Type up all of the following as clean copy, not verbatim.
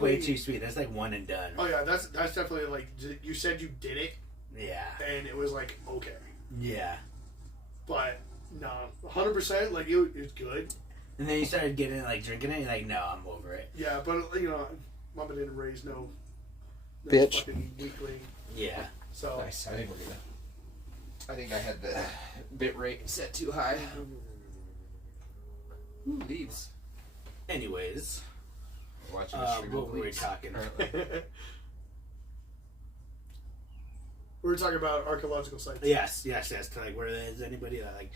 way too sweet. That's like one and done. Oh yeah, that's definitely like you said you did it. Yeah. And it was like okay. Yeah. But no, 100%. Like it's good. And then you started getting like drinking it. You're like, no, I'm over it. Yeah, but Mama didn't raise no bitch fucking weakling. Yeah. So nice. I think we're gonna. I think I had the bit rate set too high. Ooh, leaves. Anyways, Watching a stream what of were we leaves. talking? we were talking about archaeological sites. Yes. Like, where is anybody that like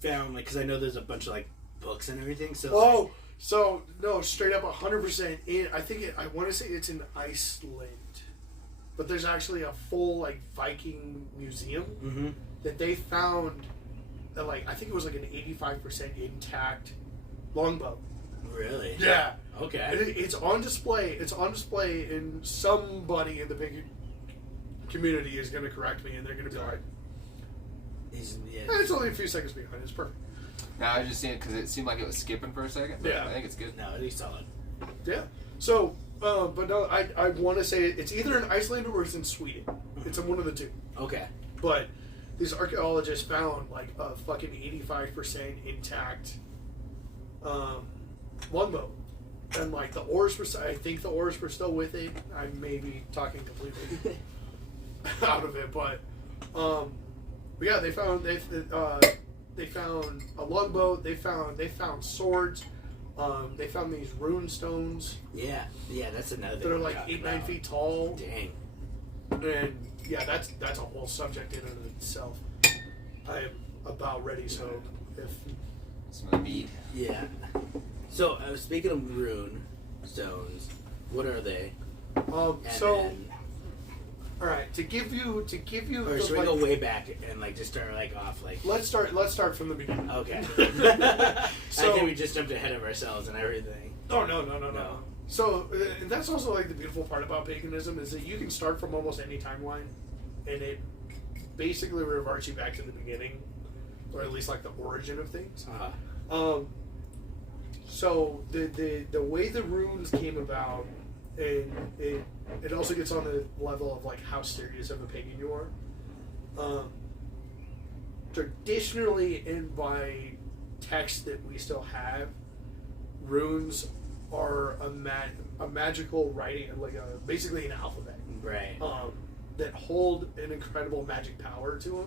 found like? Because I know there's a bunch of like books and everything. So So no, straight up 100%. I want to say it's in Iceland, but there's actually a full like Viking museum that they found. That, like I think it was like an 85% intact longbow. Really? Yeah. Okay. And it's on display. It's on display, and somebody in the big community is going to correct me, and they're going to be like, "It's only a few seconds behind. It's perfect." No, I was just saying because it seemed like it was skipping for a second. But Yeah. I think it's good. No, at least solid. Yeah. So, but no, I want to say it's either in Iceland or it's in Sweden. It's in one of the two. Okay. But these archaeologists found like a fucking 85% intact longbow, and like the oars were. I think the oars were still with it. I may be talking completely out of it, but yeah, they found a longbow. They found swords. They found these rune stones. Yeah, that's another thing. That are like 8-9 feet tall. Dang. And yeah, that's a whole subject in and of itself. I am about ready. So if Some of the mead. Yeah. So speaking of rune stones, what are they? so then, all right, to give you or should we like, go way back and like just start like off like? let's start from the beginning. Okay. So- I think we just jumped ahead of ourselves and everything. Oh no. So that's also like the beautiful part about paganism is that you can start from almost any timeline, and it basically reverts you back to the beginning, or at least like the origin of things. So the way the runes came about, and it also gets on the level of like how serious of a pagan you are. Traditionally, and by text that we still have, runes are a magical writing, like basically an alphabet, Right. that hold an incredible magic power to them.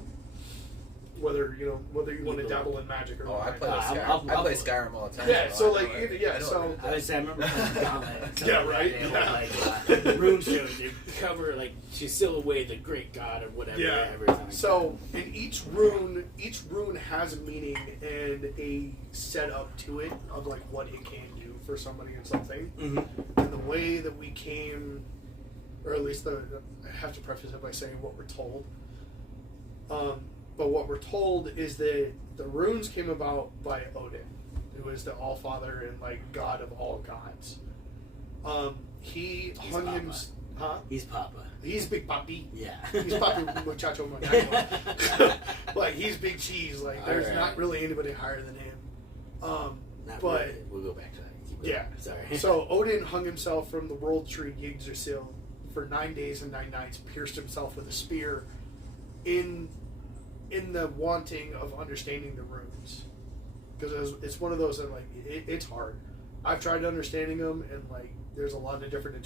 Whether you want to dabble in magic or Oh, not. I play I'll- Skyrim. I play Skyrim all the time. Yeah, so like I know yeah, it. so I remember playing Gauntlet. So Yeah, right? They Yeah. like rune stones. They cover like to seal away the great god or whatever. Yeah. Everything. Like So, and each rune has a meaning and a setup to it of like what it can do for somebody and something. Mm-hmm. And the way that we came, or at least I have to preface it by saying what we're told. But what we're told is that the runes came about by Odin, who is the Allfather and like god of all gods. He hung him. Huh? He's Papa. He's Big Papi. Yeah. He's Papi Muchacho Muchacho. Like, he's Big Cheese. Like, there's Alright. not really anybody higher than him. Not but really. We'll go back to that. Keep yeah. going. Sorry. So Odin hung himself from the world tree Yggdrasil for 9 days and 9 nights, pierced himself with a spear in the wanting of understanding the runes, because it's one of those that like it's hard. I've tried understanding them, and like there's a lot of different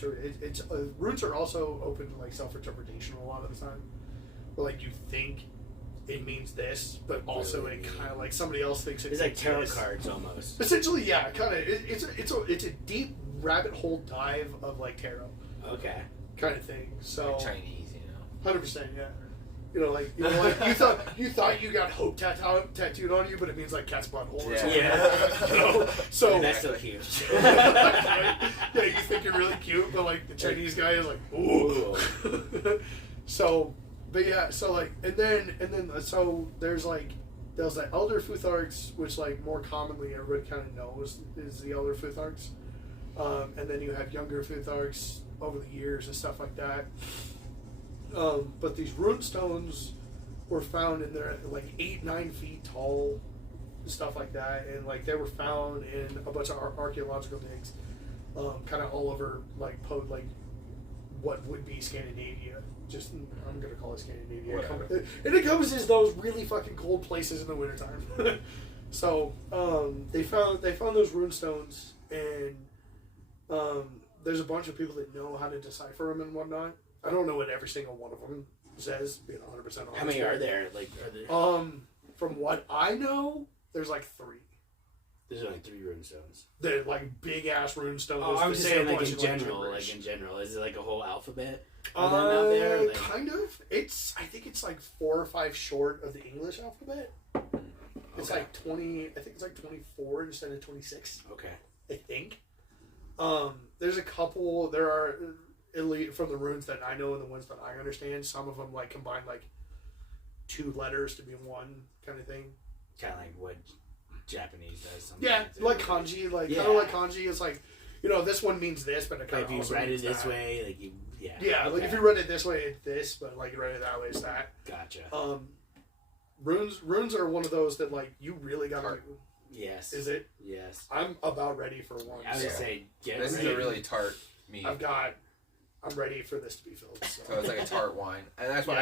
runes are also open to like self-interpretation a lot of the time, where like you think it means this, but also Really? it kind of like somebody else thinks it It's like means tarot this. cards almost. Essentially, yeah, kind of. It's a deep rabbit hole dive of like tarot Okay. kind of thing. So Like Chinese, you know. 100%, yeah. Like you thought you got hope tattooed on you, but it means like cat's butthole or something. Yeah. So And that's so cute. right? Yeah, you think you're really cute, but like the Chinese guy is like, ooh. So, but yeah, so like, and then so there's the Elder Futharks, which like more commonly everybody kind of knows is the Elder Futharks, and then you have younger Futharks over the years and stuff like that. But these rune stones were found and they're like 8-9 feet tall, stuff like that, and like they were found in a bunch of archaeological digs. kind of all over like what would be Scandinavia. Just I'm gonna call it Scandinavia. It encompasses those really fucking cold places in the wintertime. So they found those rune stones, and there's a bunch of people that know how to decipher them and whatnot. I don't know what every single one of them says, being 100% honest. How many are there? Like, are there? From what I know, there's like 3. There's only 3 rune stones. They're like big ass rune stones. Oh, I was just saying, like in general. Is it like a whole alphabet? Out there? Like... Kind of. I think it's like 4 or 5 short of the English alphabet. It's like 20. I think it's like 24 instead of 26. Okay. I think. There's a couple. There are from the runes that I know and the ones that I understand. Some of them like combine like 2 letters to be one kind of thing. Kind of like what Japanese does. Sometimes. Yeah, like kanji. Like kind of like kanji. It's like, this one means this, but it kind of if also you read it means this that. way, like you. Yeah. Yeah, okay. like if you read it this way, it's this, but like you read it that way, it's that. Gotcha. Runes are one of those that like you really gotta do. Yes. Is it? Yes. I'm about ready for one. I was gonna say, this is a really tart mead. I'm ready for this to be filled. So it's like a tart wine, and that's what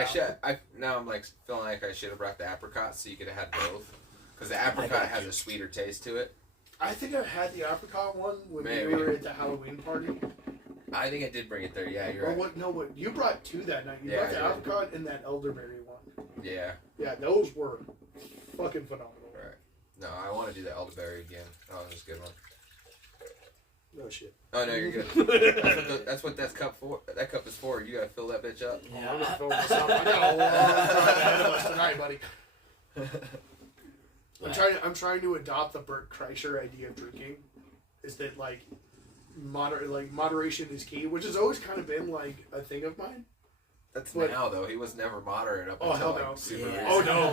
now I'm like feeling like I should have brought the apricot so you could have had both, because the apricot has a sweeter taste to it. I think I've had the apricot one when we were at the Halloween party. I think I did bring it there. Yeah, you're right. What you brought 2 that night? You brought the apricot and that elderberry one. Yeah. Yeah, those were fucking phenomenal. Right. No, I want to do the elderberry again. Oh, that was a good one. No shit. Oh no, you're good. That's what that cup for. That cup is for. You gotta fill that bitch up. Yeah, I'm gonna fill this up. I got a long time ahead of us tonight, buddy. I'm trying to adopt the Bert Kreischer idea of drinking. Is that like moderation is key, which has always kind of been like a thing of mine. That's now though. He was never moderate up until hell like no. super. Yeah. Oh no.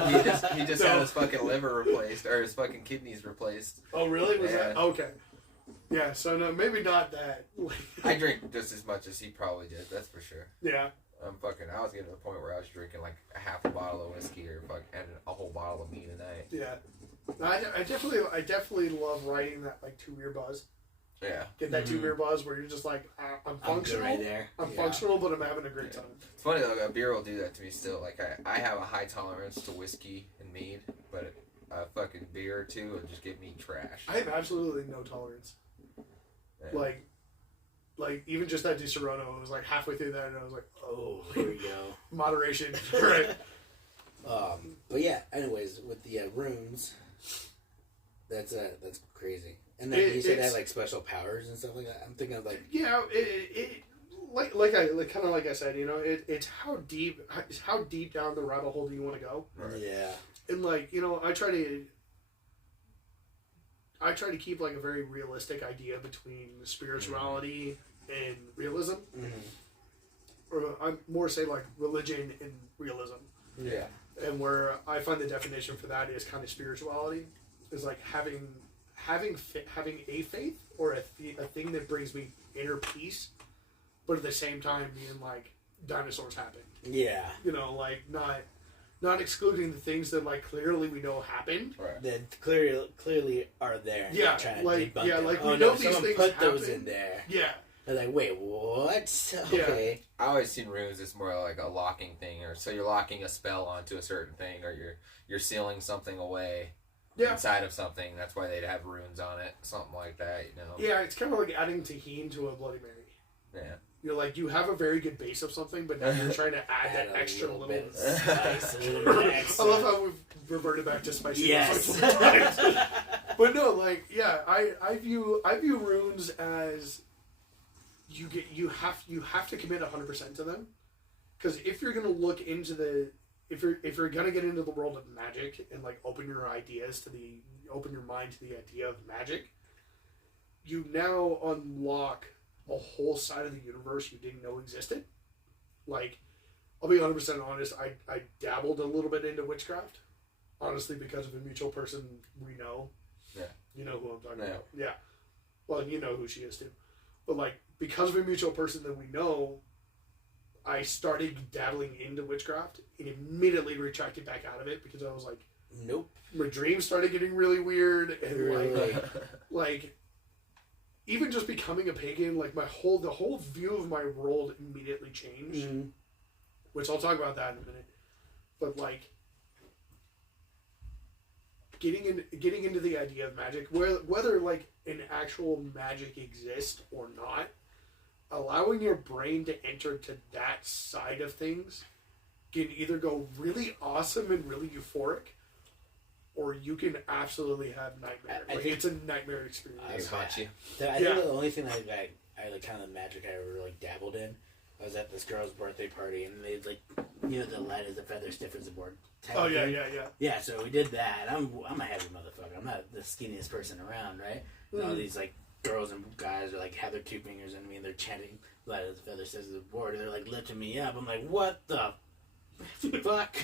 He just had his fucking liver replaced or his fucking kidneys replaced. Oh really? Was that okay? Yeah. So no, maybe not that. I drink just as much as he probably did. That's for sure. Yeah. I was getting to the point where I was drinking like a half a bottle of whiskey and a whole bottle of mead a night. Yeah. I definitely love writing that like 2-beer buzz. Yeah. Get that 2-beer buzz where you're just like, I'm functional. I'm good right there. I'm functional, but I'm having a great time. It's funny though, a beer will do that to me still. Like I have a high tolerance to whiskey and mead, but a fucking beer or two will just give me trash. I have absolutely no tolerance. Yeah. Like even just that Di Serono, it was like halfway through that, and I was like, oh, here we go. Moderation, right? But yeah. Anyways, with the runes, that's crazy. And then you said it had like special powers and stuff like that. I'm thinking of like like I said, it's how deep down the rabbit hole do you want to go? Right. Yeah. And I try to keep like a very realistic idea between spirituality and realism. Mm-hmm. Or I'm more say like religion and realism. Yeah. And where I find the definition for that is kind of spirituality is like having a faith or a thing that brings me inner peace, but at the same time being like dinosaurs happen. Yeah. Like not excluding the things that like clearly we know happened. Right. That clearly are there. Yeah. We know these things put happen. those in there. Yeah. I was like, wait, what? Okay. I always seen runes as more like a locking thing, or so you're locking a spell onto a certain thing, or you're sealing something away. Yeah. Inside of something, that's why they'd have runes on it, something like that, Yeah, it's kind of like adding tahini to a Bloody Mary. Yeah. You're like, you have a very good base of something, but now you're trying to add that extra little bit of spice. I love how we've reverted back to spicy. Yes. But no, I view runes as you have to commit 100% to them, because if you're gonna look into if you're gonna get into the world of magic and like open your mind to the idea of magic, you now unlock a whole side of the universe you didn't know existed. Like, I'll be 100% honest, I dabbled a little bit into witchcraft, honestly, because of a mutual person we know. Yeah. You know who I'm talking about. Yeah. Well, you know who she is too. But like, because of a mutual person that we know, I started dabbling into witchcraft and immediately retracted back out of it because I was like, nope. My dreams started getting really weird and like even just becoming a pagan, like the whole view of my world immediately changed. Mm-hmm. Which I'll talk about that in a minute. But like getting into the idea of magic, whether like an actual magic exists or not, allowing your brain to enter to that side of things can either go really awesome and really euphoric, or you can absolutely have nightmare. It's a nightmare experience. I think the only thing I like kind of magic I ever like dabbled in, I was at this girl's birthday party and they like, the light as a feather, stiff as a board. Oh yeah. Yeah, so we did that. I'm a heavy motherfucker. I'm not the skinniest person around, right? Mm-hmm. And all these like girls and guys are like have their 2 fingers in me and they're chanting light as a feather, stiff as a board, and they're like lifting me up. I'm like, what the fuck?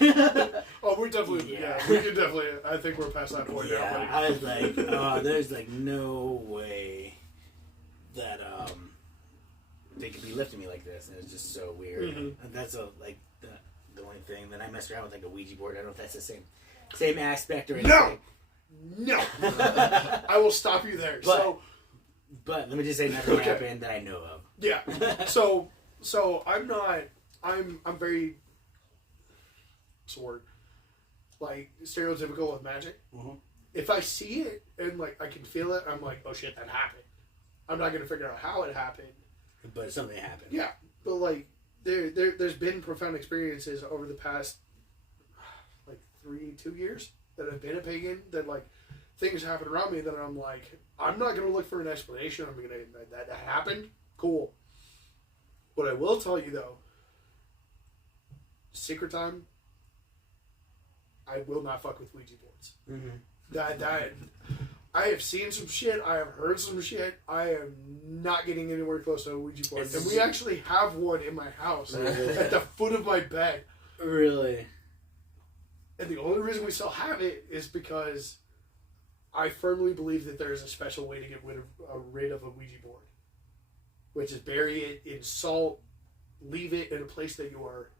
Oh, we're definitely we can definitely. I think we're past that point now. Yeah, I was like, oh, there's like no way that they could be lifting me like this, and it's just so weird. Mm-hmm. And that's the only thing. Then I messed around with like a Ouija board. I don't know if that's the same aspect or anything. No. I will stop you there. But let me just say nothing happened that I know of. Yeah. So I'm very. What's the word? Like stereotypical of magic. Mm-hmm. If I see it and like I can feel it, I'm like, oh shit, that happened. I'm not gonna figure out how it happened. But something happened. Yeah, but like there's been profound experiences over the past like 2 years that I've been a pagan, that like things happen around me that I'm like, I'm not gonna look for an explanation. I'm gonna that happened. Cool. What I will tell you though, secret time. I will not fuck with Ouija boards. Mm-hmm. That I have seen some shit. I have heard some shit. I am not getting anywhere close to a Ouija board. And we actually have one in my house at the foot of my bed. Really? And the only reason we still have it is because I firmly believe that there is a special way to get rid of a Ouija board, which is bury it in salt, leave it in a place that you are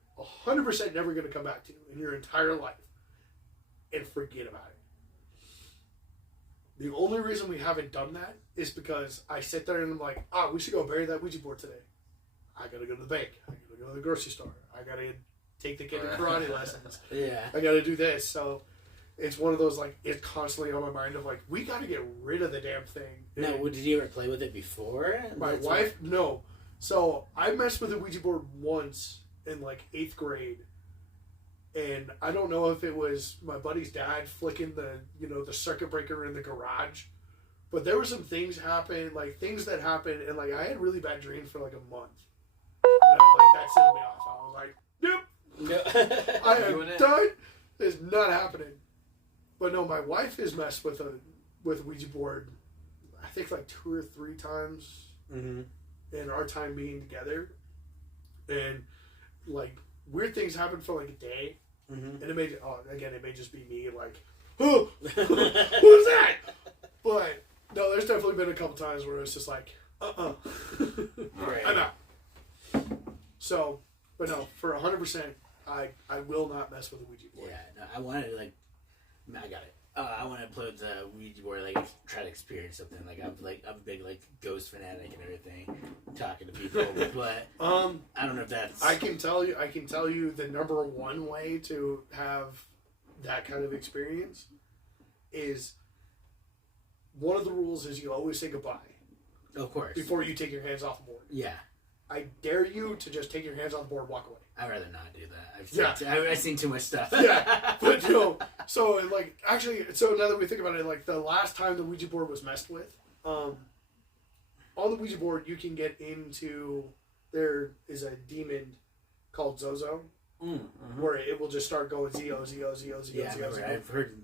100% never going to come back to in your entire life, and forget about it. The only reason we haven't done that is because I sit there and I'm like, we should go bury that Ouija board today. I gotta go to the bank. I gotta go to the grocery store. I gotta take the kid to karate lessons. Yeah. I gotta do this. So it's one of those, like, it's constantly on my mind of like, we gotta get rid of the damn thing. No, did you ever play with it before? My wife? No. So I messed with the Ouija board once in like 8th grade. And I don't know if it was my buddy's dad flicking the circuit breaker in the garage, but there were some things happen, like things that happened, and like I had really bad dreams for like a month. And that set me off. I was like, nope, I am done. It's not happening. But no, my wife has messed with a Ouija board, I think like 2 or 3 times in our time being together, and like weird things happened for like a day. Mm-hmm. And it may just be me like, oh, what was that? But no, there's definitely been a couple times where it's just like, right. I'm out. So, but no, for 100%, I will not mess with the Ouija board. Yeah, no, I wanted to I got it. I want to play with the Ouija board, try to experience something. I'm a big ghost fanatic and everything, talking to people. But I don't know if that's. I can tell you the number one way to have that kind of experience is, one of the rules is you always say goodbye. Of course. Before you take your hands off the board. Yeah. I dare you to just take your hands off the board and walk away. I'd rather not do that. I've seen too much stuff. Yeah, but so now that we think about it, the last time the Ouija board was messed with, on the Ouija board you can get into, there is a demon called Zozo, where it will just start going Zio. Yeah, I've heard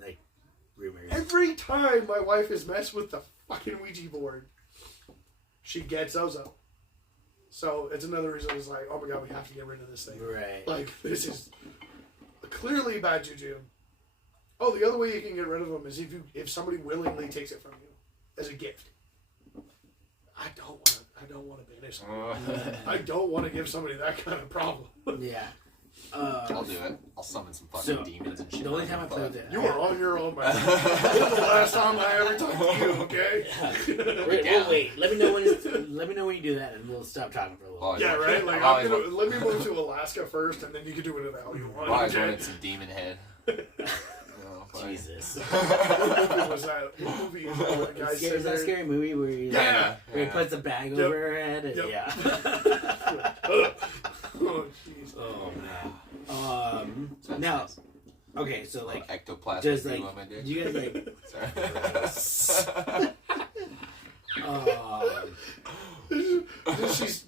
rumors. Every time my wife has messed with the fucking Ouija board, she gets Zozo. So it's another reason it's like, oh my god, we have to get rid of this thing. Right. This is clearly bad juju. Oh, the other way you can get rid of them is if somebody willingly takes it from you as a gift. I don't want to banish them. I don't want to give somebody that kind of problem. Yeah. I'll do it. I'll summon some fucking demons and shit. The only time I played that, You are on your own, man. This is the last time I ever talked to you, okay? We'll wait. Let me know when you do that, and we'll stop talking for a little. Yeah, right. Like, let me move to Alaska first, and then you can do whatever the hell you want. I wanted some demon head. Jesus. What movie was that? What movie? Is that a scary movie where he puts the bag over her head? And, yeah. Oh, jeez. Oh man. Now, okay, so like ectoplasm. Does like you guys like?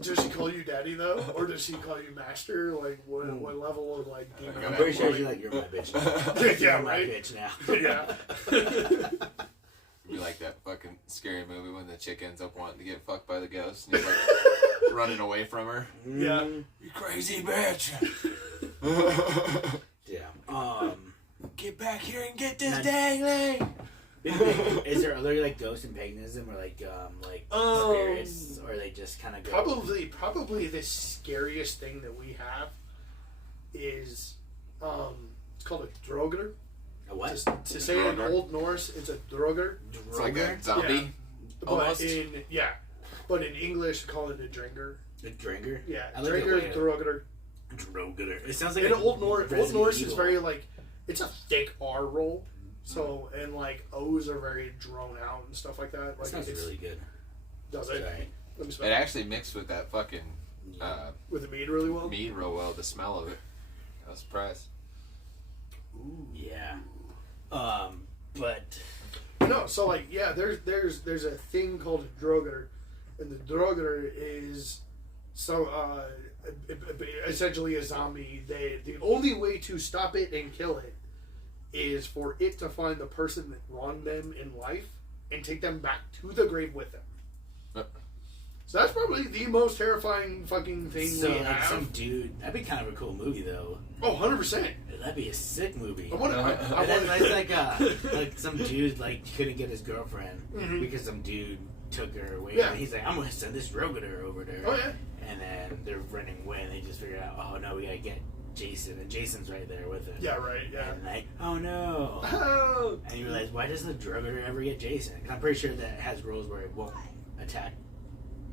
Does she call you daddy though, or does she call you master? Like what level of like demon? I'm pretty sure she's like, you're my bitch now. Yeah, you're my right. bitch now. Yeah. Be like that fucking scary movie when the chick ends up wanting to get fucked by the ghost and he's like running away from her. Yeah. You crazy bitch. Yeah. Get back here and get this dangling. Is there other like ghosts in paganism or like spirits, or they just kind of go? Probably the scariest thing that we have is it's called a droger. A what? To say it in Old Norse, it's a droger. It's like a zombie. Yeah. But in English, call it a dringer. A dringer? Yeah, dringer, droger. Droger. It sounds like in Old Norse. Old Norse is Evil. very like it's a thick R roll. So and like O's are very drawn out and stuff like that. Like sounds really good. Does it? Sorry. Let me smell It actually mixed with that fucking with the mead really well. Mead real well. The smell of it. I was surprised. Ooh. Yeah. But no. So like yeah, there's a thing called a droger, and the droger is essentially a zombie. The only way to stop it and kill it is for it to find the person that wronged them in life and take them back to the grave with them. So that's probably the most terrifying fucking thing we like have. some dude, that'd be kind of a cool movie though. Oh, 100%. That'd be a sick movie. That's like some dude like couldn't get his girlfriend because some dude took her away. Yeah. And he's like, I'm gonna send this drogator over to her. Oh yeah. And then they're running away, and they just figure out, oh no, we gotta get Jason, and Jason's right there with him. Yeah, right. Yeah. And like, oh no. Oh. And you realize, why doesn't the drogator ever get Jason? 'Cause I'm pretty sure that it has rules where it won't attack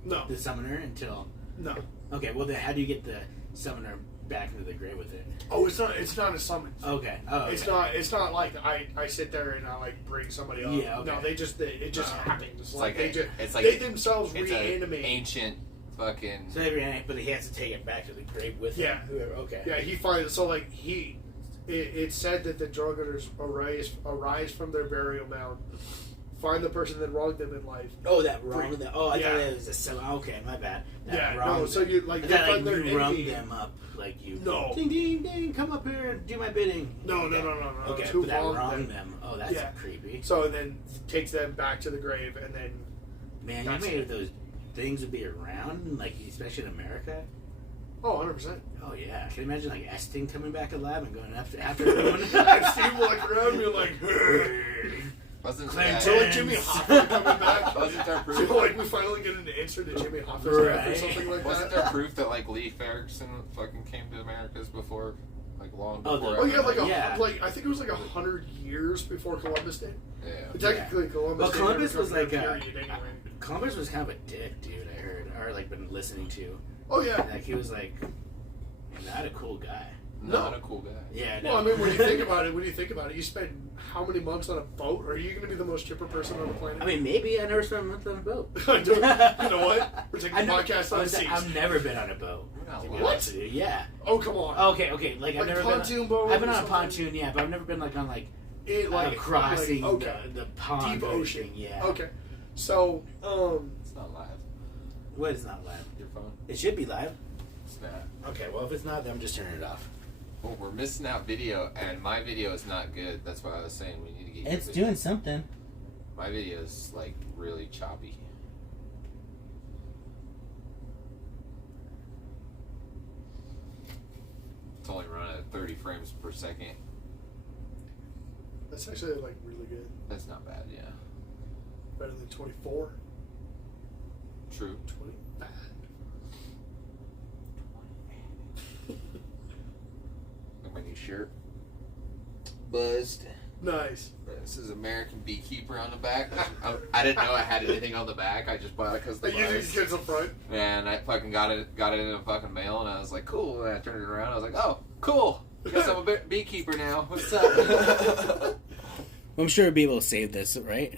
the summoner until. No. Okay, well then, how do you get the summoner back into the grave with it? Oh, it's not a summons. Okay. Oh, okay. It's not like I sit there and I like bring somebody up. Yeah. Okay. No, it just happens. It's like they themselves reanimate. Ancient fucking. So but he has to take it back to the grave with him. Whoever. Okay. Yeah, he finds it's said that the drogators arise from their burial mound, find the person that wronged them in life. Oh, that wrong. I thought it was okay, my bad. So you like they find their you rung enemy. them up like you. No. Ding ding ding! Come up here and do my bidding. No. Okay, Who but that wronged wronged them. Oh, that's creepy. So then takes them back to the grave, and then. Man, you made those things would be around, like especially in America. Oh, 100%. Oh yeah, can you imagine like Esting coming back alive and going after everyone? And Steve walking around being like, Wasn't so like Jimmy Hoffa coming back? Wasn't there proof? So like we finally get an answer to Jimmy Hoffa's death or something like Wasn't that? there proof that like Lee Ferguson fucking came to Americas before, like long before? Like I think it was like 100 years before Columbus did. Yeah. But technically, Columbus was like anyway. Columbus was kind of a dick, dude. I heard, or like been listening to. Oh yeah. Like he was like not a cool guy. Not a cool guy. Yeah. Well, I mean, when you think about it, you spend how many months on a boat? Are you going to be the most chipper person on the planet? I mean, maybe I never spent a month on a boat. You know what? We're taking the podcast on seas. I've never been on a boat. What? Yeah. Oh, come on. Okay. Like I've never pontoon been. Boat I've been on a pontoon, yeah, but I've never been like on crossing the pond. Deep ocean. Yeah. Okay. So, It's not live. What is not live? Your phone? It should be live. It's not. Okay, well if it's not, then I'm just turning it off. Well, we're missing out video, and my video is not good. That's why I was saying we need to get. It's doing something. My video is like really choppy. It's only running at 30 frames per second. that's actually like really good. That's not bad, yeah. Better than 24. True. 20 bad. shirt. Buzzed. Nice. This is American Beekeeper on the back. I didn't know I had anything on the back. I just bought it because the Usually kids up front. And I fucking got it in a fucking mail, and I was like, cool. And I turned it around. I was like, oh, cool. Guess I'm a beekeeper now. What's up? I'm sure you'll be able to save this, right?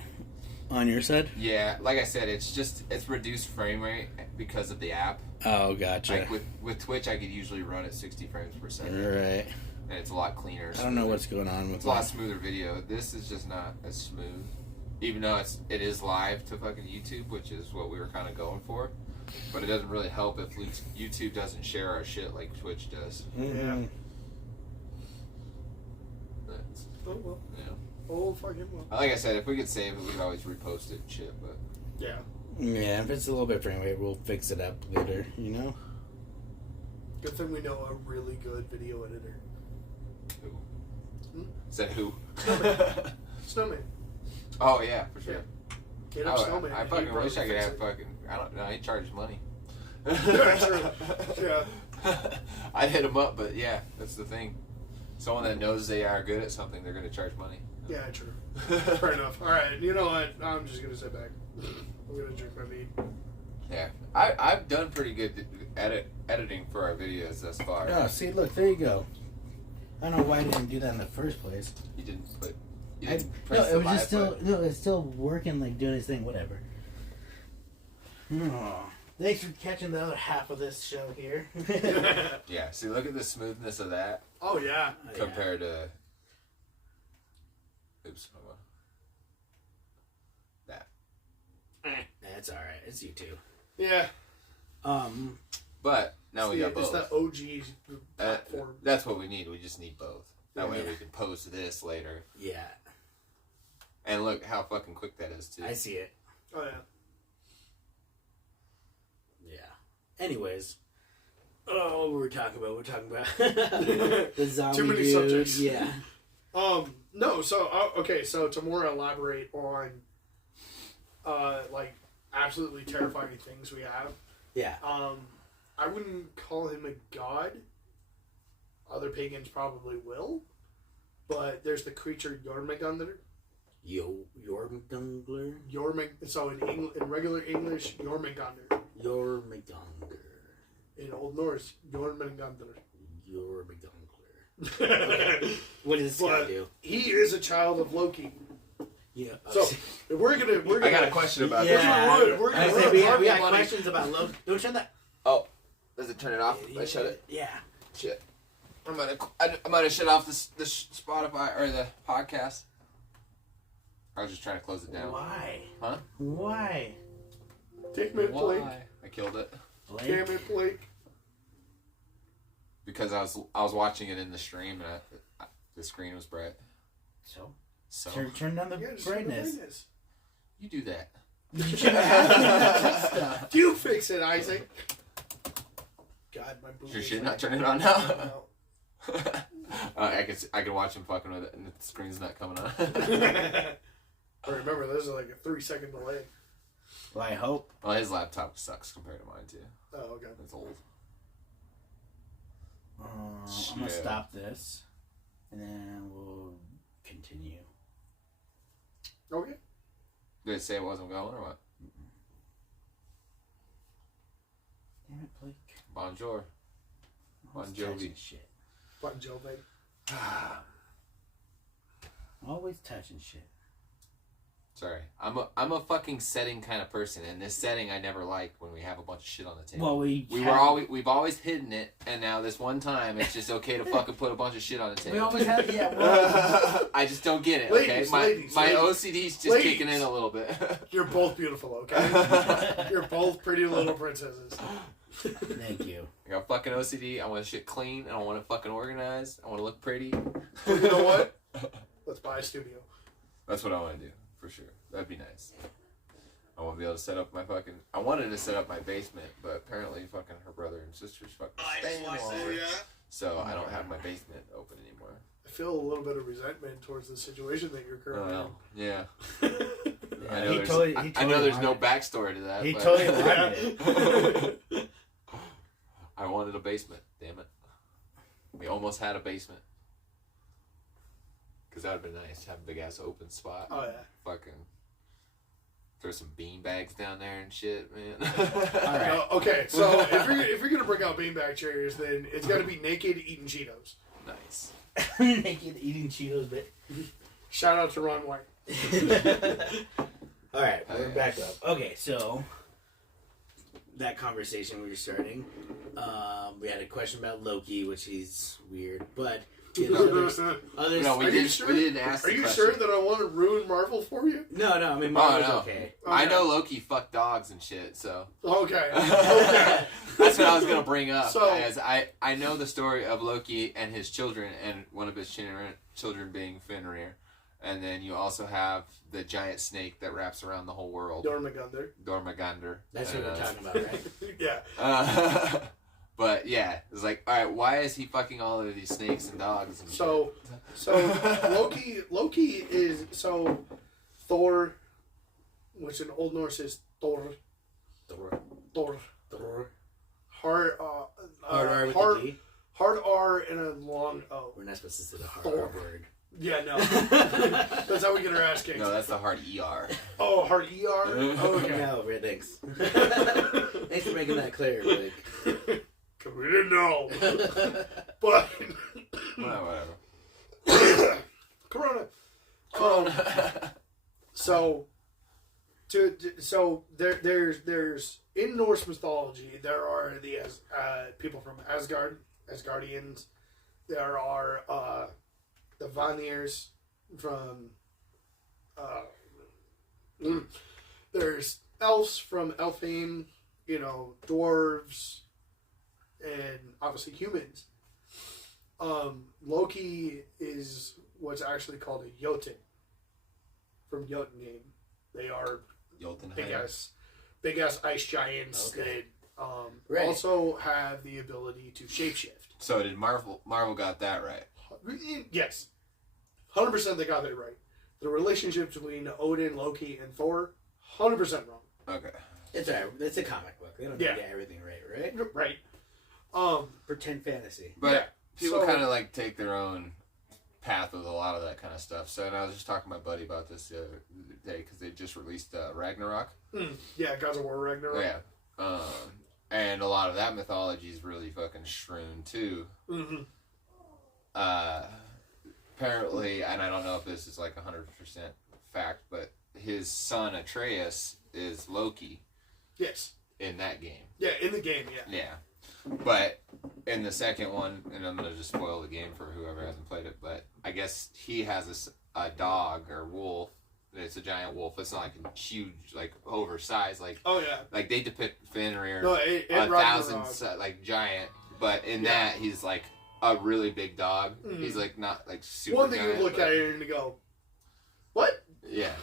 On your side? Yeah, like I said, it's reduced frame rate because of the app. Oh, gotcha. Like with Twitch, I could usually run at 60 frames per second. Right. And it's a lot cleaner. I don't know what's going on with It's a lot smoother video. This is just not as smooth. Even though it is live to fucking YouTube, which is what we were kind of going for. But it doesn't really help if YouTube doesn't share our shit like Twitch does. Mm-hmm. Oh, well. Yeah. Oh, fucking well. Like I said, if we could save it, we'd always repost it and shit, but... Yeah. Yeah, if it's a little bit frame rate, we'll fix it up later, you know? Good thing we know a really good video editor. Who? Said who? Snowman. Oh, yeah, for sure. Get up Snowman. I fucking wish I could have fucking... I don't know, he charges money. Yeah, true. Yeah. I'd hit him up, but yeah, that's the thing. Someone that knows they are good at something, they're going to charge money. Yeah, true. Fair enough. Alright, you know what? I'm just going to sit back. I'm going to drink my mead. Yeah. I've done pretty good editing for our videos thus far. Oh, see, look, there you go. I don't know why I didn't do that in the first place. You didn't put... No, it was just still... No, it's still working, like, doing its thing, whatever. Oh. Thanks for catching the other half of this show here. Yeah, see, look at the smoothness of that. Oh, yeah. Compared to... Oops. That. That's alright. It's YouTube. Yeah. But, now we got both. It's the OG platform. That's what we need. We just need both. That way Yeah. we can post this later. Yeah. And look how fucking quick that is, too. I see it. Oh, yeah. Yeah. Anyways. Oh, what were we talking about? We're talking about the zombie Too many dude. subjects. Yeah. No, so, okay, so to more elaborate on, like, absolutely terrifying things we have. Yeah. I wouldn't call him a god. Other pagans probably will. But there's the creature Jormungandr. Jormungandr? So in regular English, Jormungandr. Jormungandr. In Old Norse, Jormungandr. Jormungandr. Okay. What does this guy do? He is a child of Loki. Yeah. So we're gonna. I got a question about this. Yeah. We're I gonna. said we got questions about Loki. Don't shut that. Oh, does it turn it off? I shut it. Yeah. Shit. I'm gonna shut off this Spotify or the podcast. I was just trying to close it down. Why? Huh? Why? Damn it, Blake. I killed it. Damn it, Blake. Because I was watching it in the stream and the screen was bright. So turn down the just brightness. You do that. You should have stuff. You fix it, Isaac. God, my booty. Sure shit, not turn it on now. I can watch him fucking with it, and the screen's not coming on. But remember, there's like a 3-second delay. Well, I hope. Well, his laptop sucks compared to mine too. Oh, okay. It's old. I'm gonna stop this, and then we'll continue. Okay. Did it say it wasn't going or what? Damn it, Blake. Bonjour. Bon Always Jovi. touching shit. Bon Jovi. Always touching shit. Sorry, I'm a fucking setting kind of person, and this setting I never liked when we have a bunch of shit on the table. Well, we've always hidden it, and now this one time it's just okay to fucking put a bunch of shit on the table. We always have, yeah. Well, I just don't get it. Ladies, Okay, my ladies. OCD's just kicking in a little bit. You're both beautiful, okay? You're both pretty little princesses. Thank you. I got fucking OCD. I want shit clean. I want it fucking organized. I want to look pretty. Well, you know what? Let's buy a studio. That's what I want to do. For sure. That'd be nice. I want to be able to set up my fucking... I wanted to set up my basement, but apparently fucking her brother and sister's fucking staying longer. So I don't have my basement open anymore. I feel a little bit of resentment towards the situation that you're currently in. Yeah. Yeah, I know there's no backstory to that. He but totally wanted it. I wanted a basement, damn it. We almost had a basement. Because that would have been nice to have a big ass open spot. Oh, yeah. Fucking throw some bean bags down there and shit, man. All right. Okay, so if you're gonna bring out beanbag chairs, then it's got to be naked eating Cheetos. Nice. Naked eating Cheetos, but. Shout out to Ron White. All right, we're back up. Okay, so that conversation we were starting, we had a question about Loki, which he's weird, but others. No, we didn't ask. Are you sure that I want to ruin Marvel for you? No, I mean Marvel's okay. I know Loki fucked dogs and shit, so. Okay. That's what I was gonna bring up. So, as I know the story of Loki and his children, and one of his children being Fenrir, and then you also have the giant snake that wraps around the whole world. Dormagundr. That's what we're talking about, right? Yeah. But yeah, it's like, all right, why is he fucking all of these snakes and dogs? And so Loki is Thor, which in Old Norse is Thor. Hard R and a long O. We're not supposed to say the hard Thor. word. Yeah, no. That's how we get our ass kicked. No, that's the hard ER. Oh, hard ER? Oh, okay. No, thanks. Thanks for making that clear, Blake. Because we didn't know. But. Well, whatever. Corona. So there's in Norse mythology there are the people from Asgardians. There are the Vanir from there's elves from Elfane, dwarves, and obviously humans. Loki is what's actually called a Jotun from Jotunheim. They are big ass ice giants that also have the ability to shapeshift. So did Marvel got that right? Yes. 100% they got it right. The relationship between Odin, Loki, and Thor, 100% wrong. Okay. It's alright. It's a comic book. They don't get everything right? Right. Pretend fantasy. But people kind of like take their own path with a lot of that kind of stuff. So, and I was just talking to my buddy about this the other day because they just released Ragnarok. Yeah, Gods of War Ragnarok. Yeah. And a lot of that mythology is really fucking strewn too. Mm-hmm. Apparently, and I don't know if this is like 100% fact, but his son Atreus is Loki. Yes. In that game. Yeah, in the game, yeah. Yeah. But in the second one, and I'm going to just spoil the game for whoever hasn't played it, but I guess he has a dog or wolf. It's a giant wolf. It's not like a huge, like oversized, like. Oh yeah. Like they depict Fenrir, no, 1,000 like giant, but in that he's like a really big dog. Mm-hmm. He's like not like super. One thing giant, you look at it and go, what? Yeah,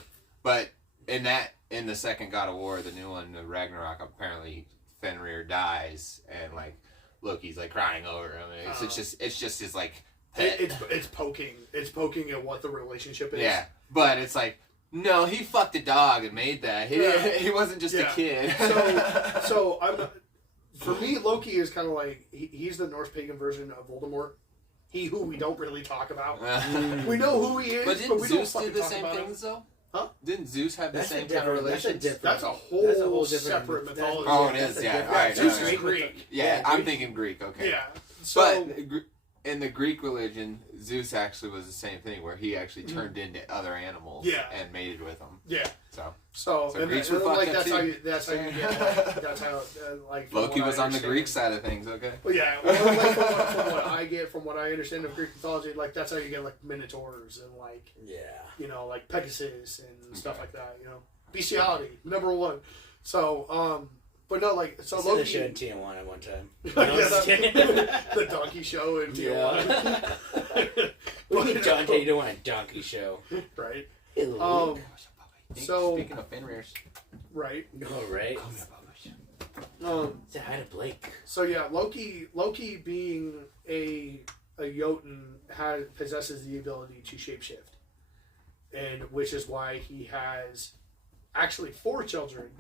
but in the second God of War, the new one, the Ragnarok, apparently Fenrir dies and like Loki's like crying over him. It's just his like. It's poking at what the relationship is. Yeah, but it's like. No, he fucked a dog and made that. He wasn't just a kid. So for me, Loki is kind of like he's the Norse pagan version of Voldemort. He who we don't really talk about. We know who he is, but we Zeus don't do the talk same about things him. though? Huh? Didn't Zeus have the same kind of relations? That's a whole separate mythology. Oh, it is. Yeah. All right. Zeus is Greek. Yeah, I'm thinking Greek. Okay. Yeah. So, but in the Greek religion, Zeus actually was the same thing, where he actually turned into other animals and mated with them. Yeah. So Greeks were fucked up too. That's how you get. That's how Loki was on the Greek side of things. Okay. Well, yeah. Well, from what I understand of Greek mythology, like that's how you get like minotaurs and like like Pegasus and stuff like that. Bestiality #1. So but no, like so Loki. The show in TN1 at one time. The donkey show in TN1. John, you don't want a donkey show, right? So speaking of Fenrir's, right? Oh, right. Say hi to Blake. So yeah, Loki being a Jotun possesses the ability to shapeshift, and which is why he has actually 4 children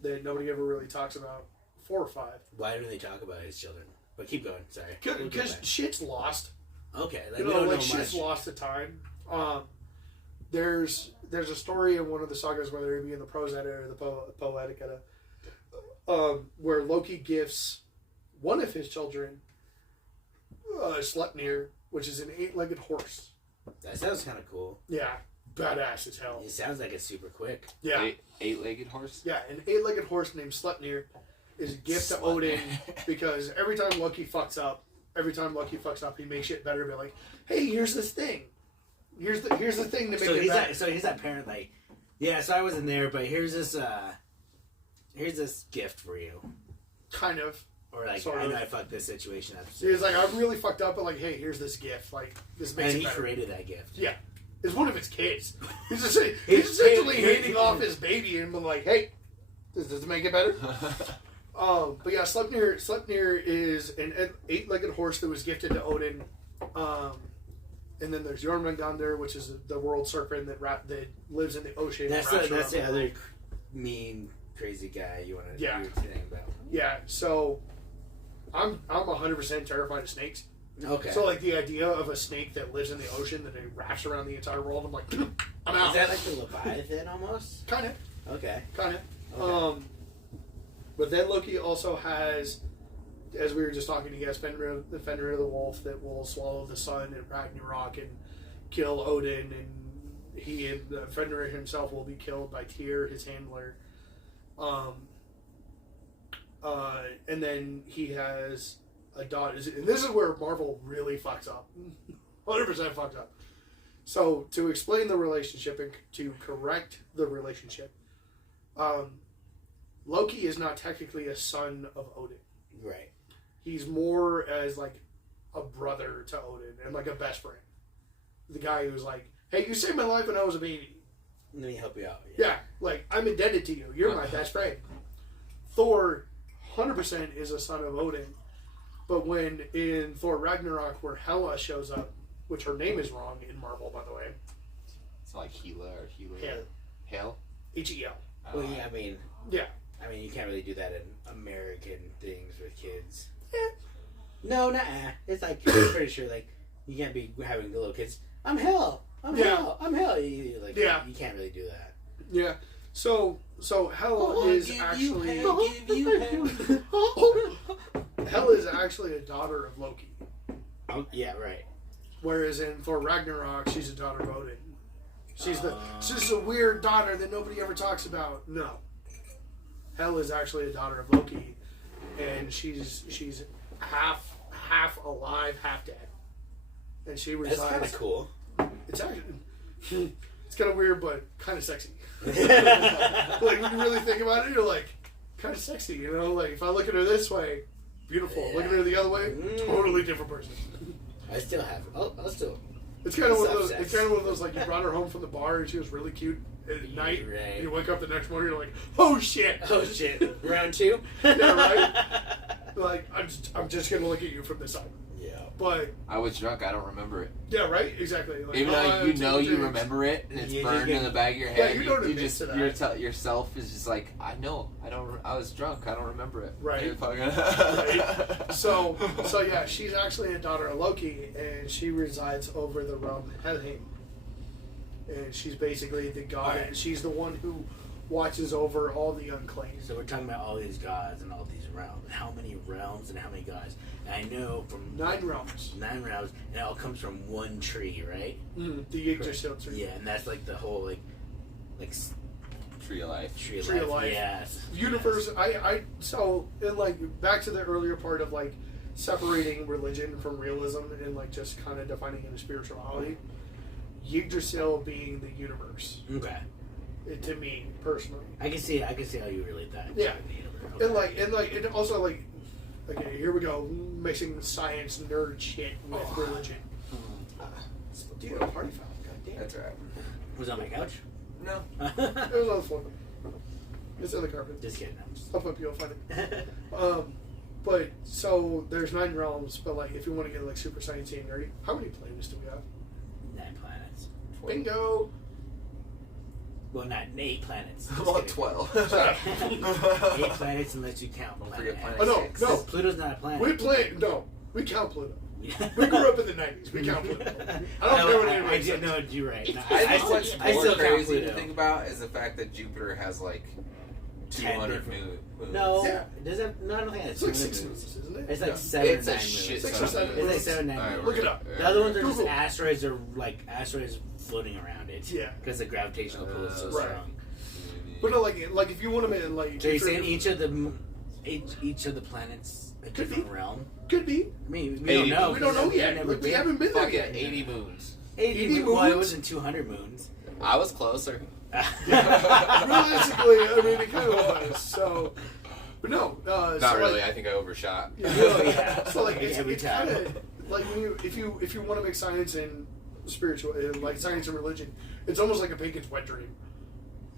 that nobody ever really talks about. 4 or 5. Why don't they talk about his children? But keep going. Sorry. Because shit's lost. Okay, like, you we know, don't like know shit's much. lost to time. There's a story in one of the sagas, whether it be in the prose edda or the poetic edda, where Loki gifts one of his children Sleipnir, which is an 8-legged horse. That sounds kind of cool. Yeah, badass as hell. It sounds like it's super quick. Yeah, eight-legged horse. yeah, an 8-legged horse named Sleipnir is a gift to Odin because every time Loki fucks up, he makes shit better. Be like, hey, here's this thing. Here's the thing to make it better. So he's that parent, like, yeah. So I wasn't there, but here's this gift for you. Kind of. Or like, Sort I of. know I fucked this situation up. He's like, I'm really fucked up, but like, hey, here's this gift. Like, this makes And it he better. created that gift. Yeah. It's one of his kids. He's essentially handing off his baby and being like, hey, does this make it better? But yeah, Sleipnir is an 8-legged horse that was gifted to Odin. And then there's Jormungandr, which is the world serpent that lives in the ocean. That's the other mean, crazy guy you were saying about. Yeah, so I'm 100% terrified of snakes. Okay. So like the idea of a snake that lives in the ocean that it wraps around the entire world, I'm like, I'm out. Is that like the Leviathan almost? Kind of. Okay. Kind of. Okay. But then Loki also has, as we were just talking, he has Fenrir the wolf that will swallow the sun and Ragnarok and kill Odin, and Fenrir himself will be killed by Tyr, his handler. And then he has a daughter, and this is where Marvel really fucks up, 100% fucks up. So to explain the relationship and to correct the relationship, Loki is not technically a son of Odin. Right. He's more as like a brother to Odin and like a best friend. The guy who's like, hey, you saved my life when I was a baby. Let me help you out. Yeah, like I'm indebted to you. You're my best friend. Thor 100% is a son of Odin. But when in Thor Ragnarok where Hela shows up, which her name is wrong in Marvel, by the way. It's like Hela or Hela. Hel. Hel? H-E-L. Well, yeah, I mean, Yeah. you can't really do that in American things with kids. Eh. No, nah. It's like, I'm pretty sure, like, you can't be having the little kids. I'm hell. I'm hell. You can't really do that. Yeah. So Hela is actually Hela is actually a daughter of Loki. Oh, yeah, right. Whereas in Thor Ragnarok, she's a daughter of Odin. She's just a weird daughter that nobody ever talks about. No. Hela is actually a daughter of Loki, and she's half alive, half dead. And she resides. That's kind of cool. It's actually it's kind of weird, but kind of sexy. Like when you really think about it, you're like kind of sexy, you know. Like if I look at her this way, beautiful. Yeah. Looking at her the other way, totally different person. I still have. I'll still. It's kind of one of those. Sex. It's kind of one of those like you brought her home from the bar and she was really cute at night. Right. And you wake up the next morning, you're like, oh shit. Oh shit! Round two. Yeah, right. Like I'm just gonna look at you from this side. Yeah. But I was drunk. I don't remember it. yeah, right. Exactly. Like, Even though you drinks. remember it and it's You burned just in the back of your Yeah, head. you don't you admit just to that. yourself is just like I know. I was drunk. I don't remember it. Right. Right. So yeah, she's actually a daughter of Loki, and she resides over the realm Helheim. And she's basically the god, Right. and she's the one who watches over all the unclaimed. So we're talking about all these gods and all these realms. How many realms and how many gods? And I know from 9 realms. 9 realms, and it all comes from one tree, right? The Yggdrasil tree. Yeah, and that's like the whole like Tree of life. tree of Tree life. of life. Yes. Universe. So in like back to the earlier part of like separating religion from realism and like just kind of defining it as spirituality. Yggdrasil being the universe. Okay. To me personally. I can see how you relate that. Yeah. Okay. And also like okay, here we go, mixing science nerd shit with religion. Dude, a party foul. God damn. That's right. Was on my couch? No. It was on the floor. It's on the carpet. Just kidding. I'm just... I'll flip you. I'll find it. But so there's 9 realms. But like, if you want to get like super sciencey and nerdy, how many planets do we have? 9 planets. Bingo. Well, not 8 planets. Just About kidding. 12. 8 planets unless you count Don't forget planet planet Oh, no, six. no. Pluto's not a planet. We We count Pluto. We grew up in the 90s. We count Pluto. I don't care what anybody says. No, you're right. No, I think what's more still count crazy to Pluto. think about is the fact that Jupiter has like 200 moons. No, Yeah. does that? No, I don't think It's it's like 6 6 moons. moons, isn't it? It's like No. 7 It's or a 9 shit moons. 6 or 7 It's like moons. 7 or 9 Alright, moons. Look it up. The other ones are just Google. asteroids, or like asteroids floating around it. Yeah. Because the gravitational pull is so Right. strong. But no, like if you want to make like. So you're if saying each of the planets a Could different be. realm? Could be. I mean, we 80. don't know. We don't know yet. Never Like, we did. haven't been there Fucking yet. 80 moons. 80 moons? Well, it wasn't 200 moons. I was closer. Realistically, I mean, it kind of was. So, but no. Not so really. Like, I think I overshot. yeah. Oh, yeah. So like Every it's time. kind of like when if you want to make science and spiritual and like science and religion, it's almost like a pagan's wet dream.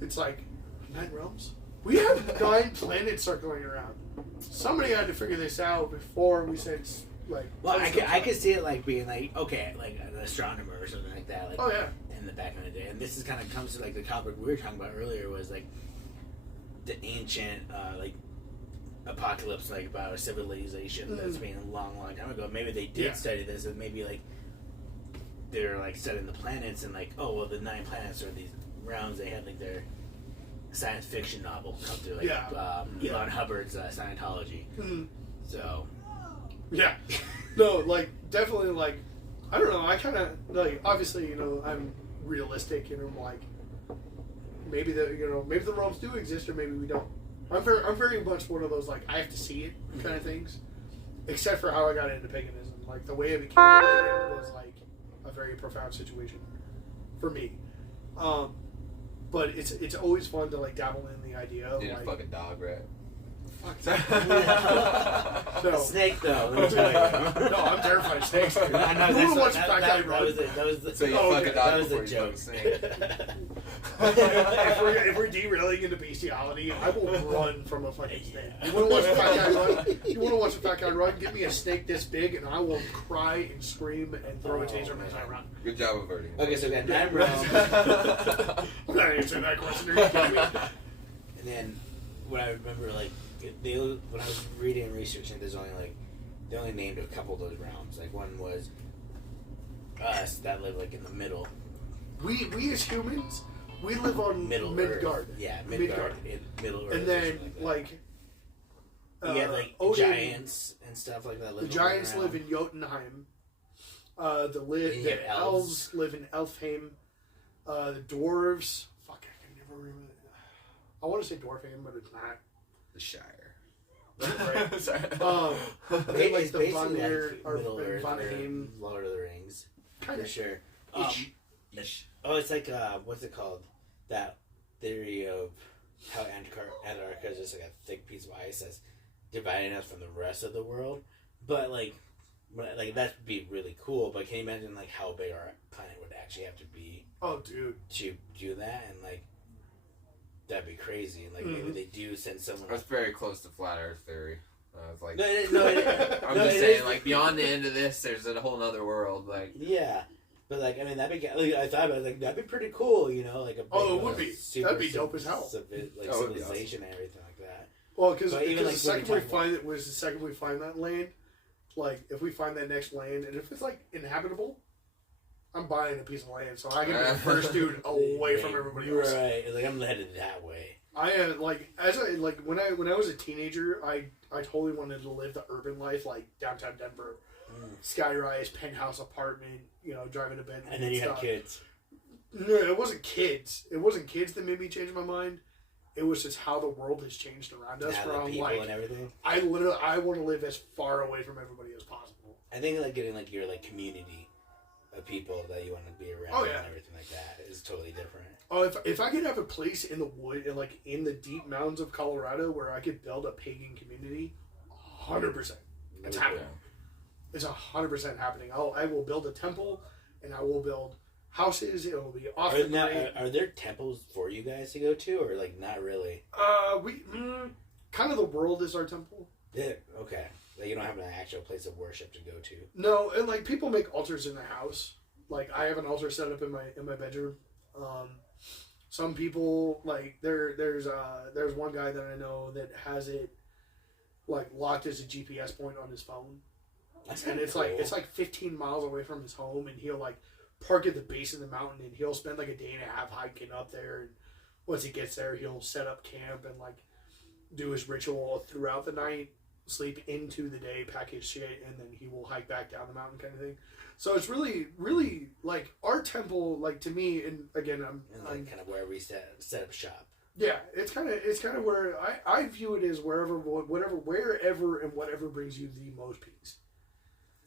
It's like 9 realms. We have 9 planets circling around. Somebody had to figure this out before we said like. Well, I could see it like being like, okay, like an astronomer or something like that. Like, Oh yeah. in the back of the day. And this is kind of comes to like the topic we were talking about earlier was like the ancient like apocalypse, like about a civilization that's been a long time ago. Maybe they did study this, and maybe like they're like studying the planets and like, oh well, the 9 planets are these realms. They had like their science fiction novel come through, like Elon Hubbard's Scientology. Mhm. So Yeah. No, like definitely like I don't know, I kinda like obviously, you know, I'm realistic and I'm like maybe the realms do exist or maybe we don't. I'm very much one of those like I have to see it kind of things. Except for how I got into paganism. Like the way I became a pagan was like a very profound situation for me. But it's always fun to like dabble in the idea of Did a like fucking dog rat. No. snake though, let me tell you. No, I'm terrified of snakes. Dude. I know, Who that's watched Fat Guy Run? that was the So you Oh, fuck okay. a dog That was before a you joke. fuck a snake. if we're derailing into bestiality, I will run from a fucking snake. You want to watch a fat guy run? You want to watch a fat guy run? Give me a snake this big, and I will cry and scream and throw a taser as I run. Good job averting. Okay, so we got 9 realms. I'm not answering that question. Are you kidding me? And then what I remember, like, when I was reading and researching, they only named a couple of those realms. Like, one was us that live like in the middle. We as humans, we live on Middle Midgard. Earth. Yeah, Midgard. Middle Earth. And or then something like you have like Odin, giants and stuff like that. the giants live in Jotunheim. You The have elves. elves live in Elfheim. The dwarves. Fuck, I can never remember. I want to say Dwarfheim, but it's not. The Shire. Right. Sorry. They like It's the basically Vanir like or Middle Earth or Vanheim. Lord of the Rings. Kind For of. sure. Ish. Oh, it's like what's it called? That theory of how Antarctica is just like a thick piece of ice that's dividing us from the rest of the world. But like that'd be really cool. But can you imagine like how big our planet would actually have to be Oh, dude. to do that? And like that'd be crazy. And like maybe they do send someone. That's very close to flat Earth theory. It's like No, I'm no, just it saying, is- like beyond the end of this, there's a whole other world. Like Yeah. But like, I mean, that'd be. Like, I thought about it, like that'd be pretty cool, you know, like a. Oh, it big, would be. super That'd be dope as hell. Like Oh, it would be civilization and everything like that. Well, because But even, the like, second what we you're find it was the second we find that land, like if we find that next land and if it's like inhabitable, I'm buying a piece of land so I can be the first dude away from everybody else. Right. Like I'm headed that way. I am like when I was a teenager, I totally wanted to live the urban life like downtown Denver, skyrise penthouse apartment, you know, driving a Bentley. And then you had stuff. kids. No, it wasn't kids. It wasn't kids that made me change my mind. It was just how the world has changed around us. Now Where the I'm people like, and everything. I want to live as far away from everybody as possible. I think like getting like your like community of people that you want to be around Oh, yeah. and everything like that is totally different. Oh, if I could have a place in the wood, like in the deep mountains of Colorado, where I could build a pagan community, 100%. It's happening. It's 100% happening. I will build a temple, and I will build houses. It will be off the grid. Are there temples for you guys to go to, or like not really? We kind of the world is our temple. Yeah. Okay. Like you don't have an actual place of worship to go to. No, and like people make altars in the house. Like I have an altar set up in my bedroom. Some people like there's one guy that I know that has it like locked as a GPS point on his phone. And it's like 15 miles away from his home, and he'll like park at the base of the mountain, and he'll spend like a day and a half hiking up there. And once he gets there, he'll set up camp and like do his ritual throughout the night, sleep into the day, pack his shit, and then he will hike back down the mountain, kind of thing. So it's really, really like our temple, like to me, and again, I'm kind of where we set up shop. Yeah, it's kind of where I view it as wherever and whatever brings you the most peace.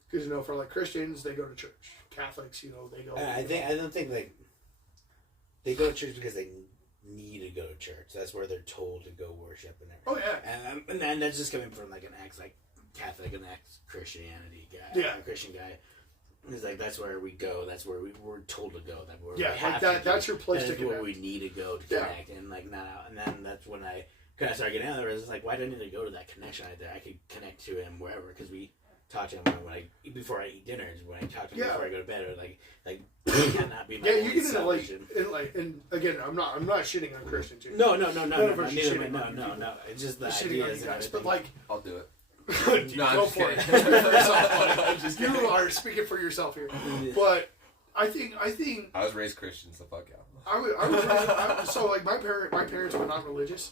Because for like Christians, they go to church. Catholics, they go. I don't think they go to church because they need to go to church. That's where they're told to go worship and everything. Oh yeah, and that's just coming from like an ex like Catholic and ex Christianity guy. Yeah, Christian guy. It's like that's where we go. That's where we're told to go. That we like have that. That's your place to connect. Where we need to go to connect, and like not out. And then that's when I kind of started getting out there. It's like, why do I need to go to that connection right there? I could connect to him wherever, because we talk to him before I eat dinner. When I talk to him before I go to bed, or like he cannot be my you get into and again, I'm not shitting on Christians. No. No. It's just the ideas, guys, but like I'll do it. No, I'm just kidding. You are speaking for yourself here, but I think I was raised Christian, so fuck yeah. I was raised, so like my parents were not religious.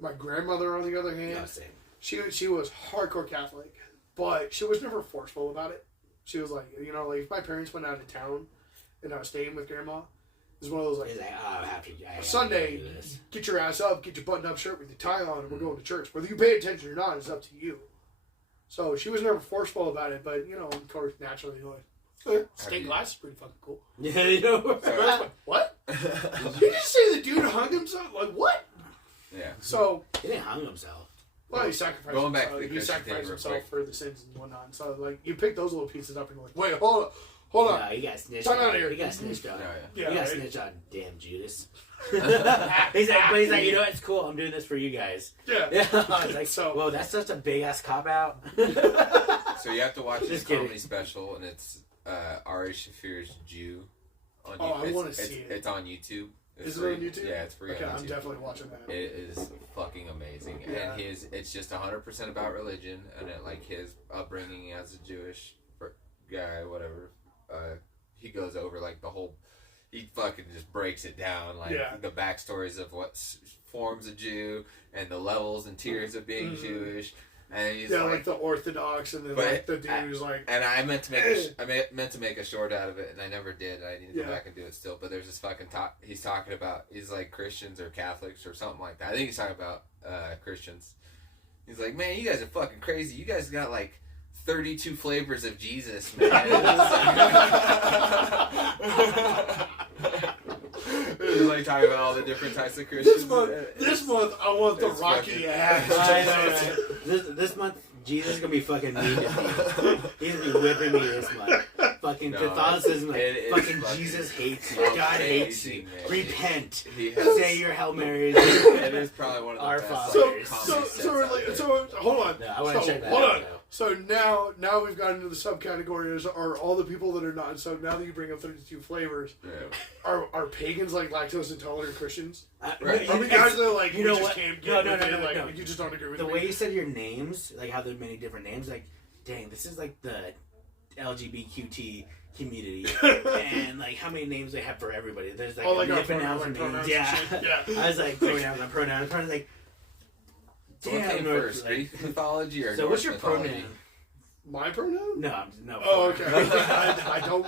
My grandmother, on the other hand, she was hardcore Catholic, but she was never forceful about it. She was like, like if my parents went out of town and I was staying with grandma, it's one of those like, I have to Sunday, get your ass up, get your button-up shirt with your tie on, and we're going to church. Whether you pay attention or not is up to you. So she was never forceful about it, but of course, naturally, stained glass is pretty fucking cool. Yeah, what? Did you just say the dude hung himself? Like what? Yeah. So he didn't hung himself. Well, he sacrificed going himself. Back to the he sacrificed himself quick. for the sins and whatnot. So like you pick those little pieces up and you're like, wait, hold on. No, he got snitched Time on. out here. He got snitched on. Yeah, he got snitched on. Damn Judas. he's like, you know what? It's cool. I'm doing this for you guys. Yeah. I was like, whoa, that's such a big ass cop out. So you have to watch this comedy special, and it's Ari Shaffir's Jew. On YouTube. I want to see it. It's on YouTube. Is it on YouTube? Yeah, it's free on YouTube. I'm definitely watching that. It is fucking amazing, and it's just 100% about religion, and his upbringing as a Jewish guy, whatever. He goes over like the whole. He fucking just breaks it down, the backstories of what forms a Jew and the levels and tiers of being Jewish. And he's like the Orthodox, and then the dude who's like. And I meant to make a short out of it, and I never did. I need to go back and do it still. But there's this fucking he's talking about like Christians or Catholics or something like that. I think he's talking about Christians. He's like, man, you guys are fucking crazy. You guys got like 32 flavors of Jesus, man. He's like talking about all the different types of Christians. This month I want the Rocky ass. This month, Jesus is gonna be fucking mean to me. He's gonna be whipping me this month. Fucking Catholicism, fucking Jesus hates you. God hates you. Man. Repent. Say your Hail Marys. It is probably one of the Our best. So hold on. No, I want to check that hold out. on. So now we've gotten into the subcategories are all the people that are not. So now that you bring up 32 flavors, are pagans like lactose intolerant Christians? Right. Are we guys that like you know just what? can't get No. you just don't agree with the me? way you said your names, like how there are many different names, like dang, this is like the LGBTQT community, and like how many names they have for everybody. There's like different nouns and names. Yeah. I was like pronouns, like. What came first, Greek mythology or so? Norse What's your mythology? pronoun? My pronoun? No. Oh, okay. I don't.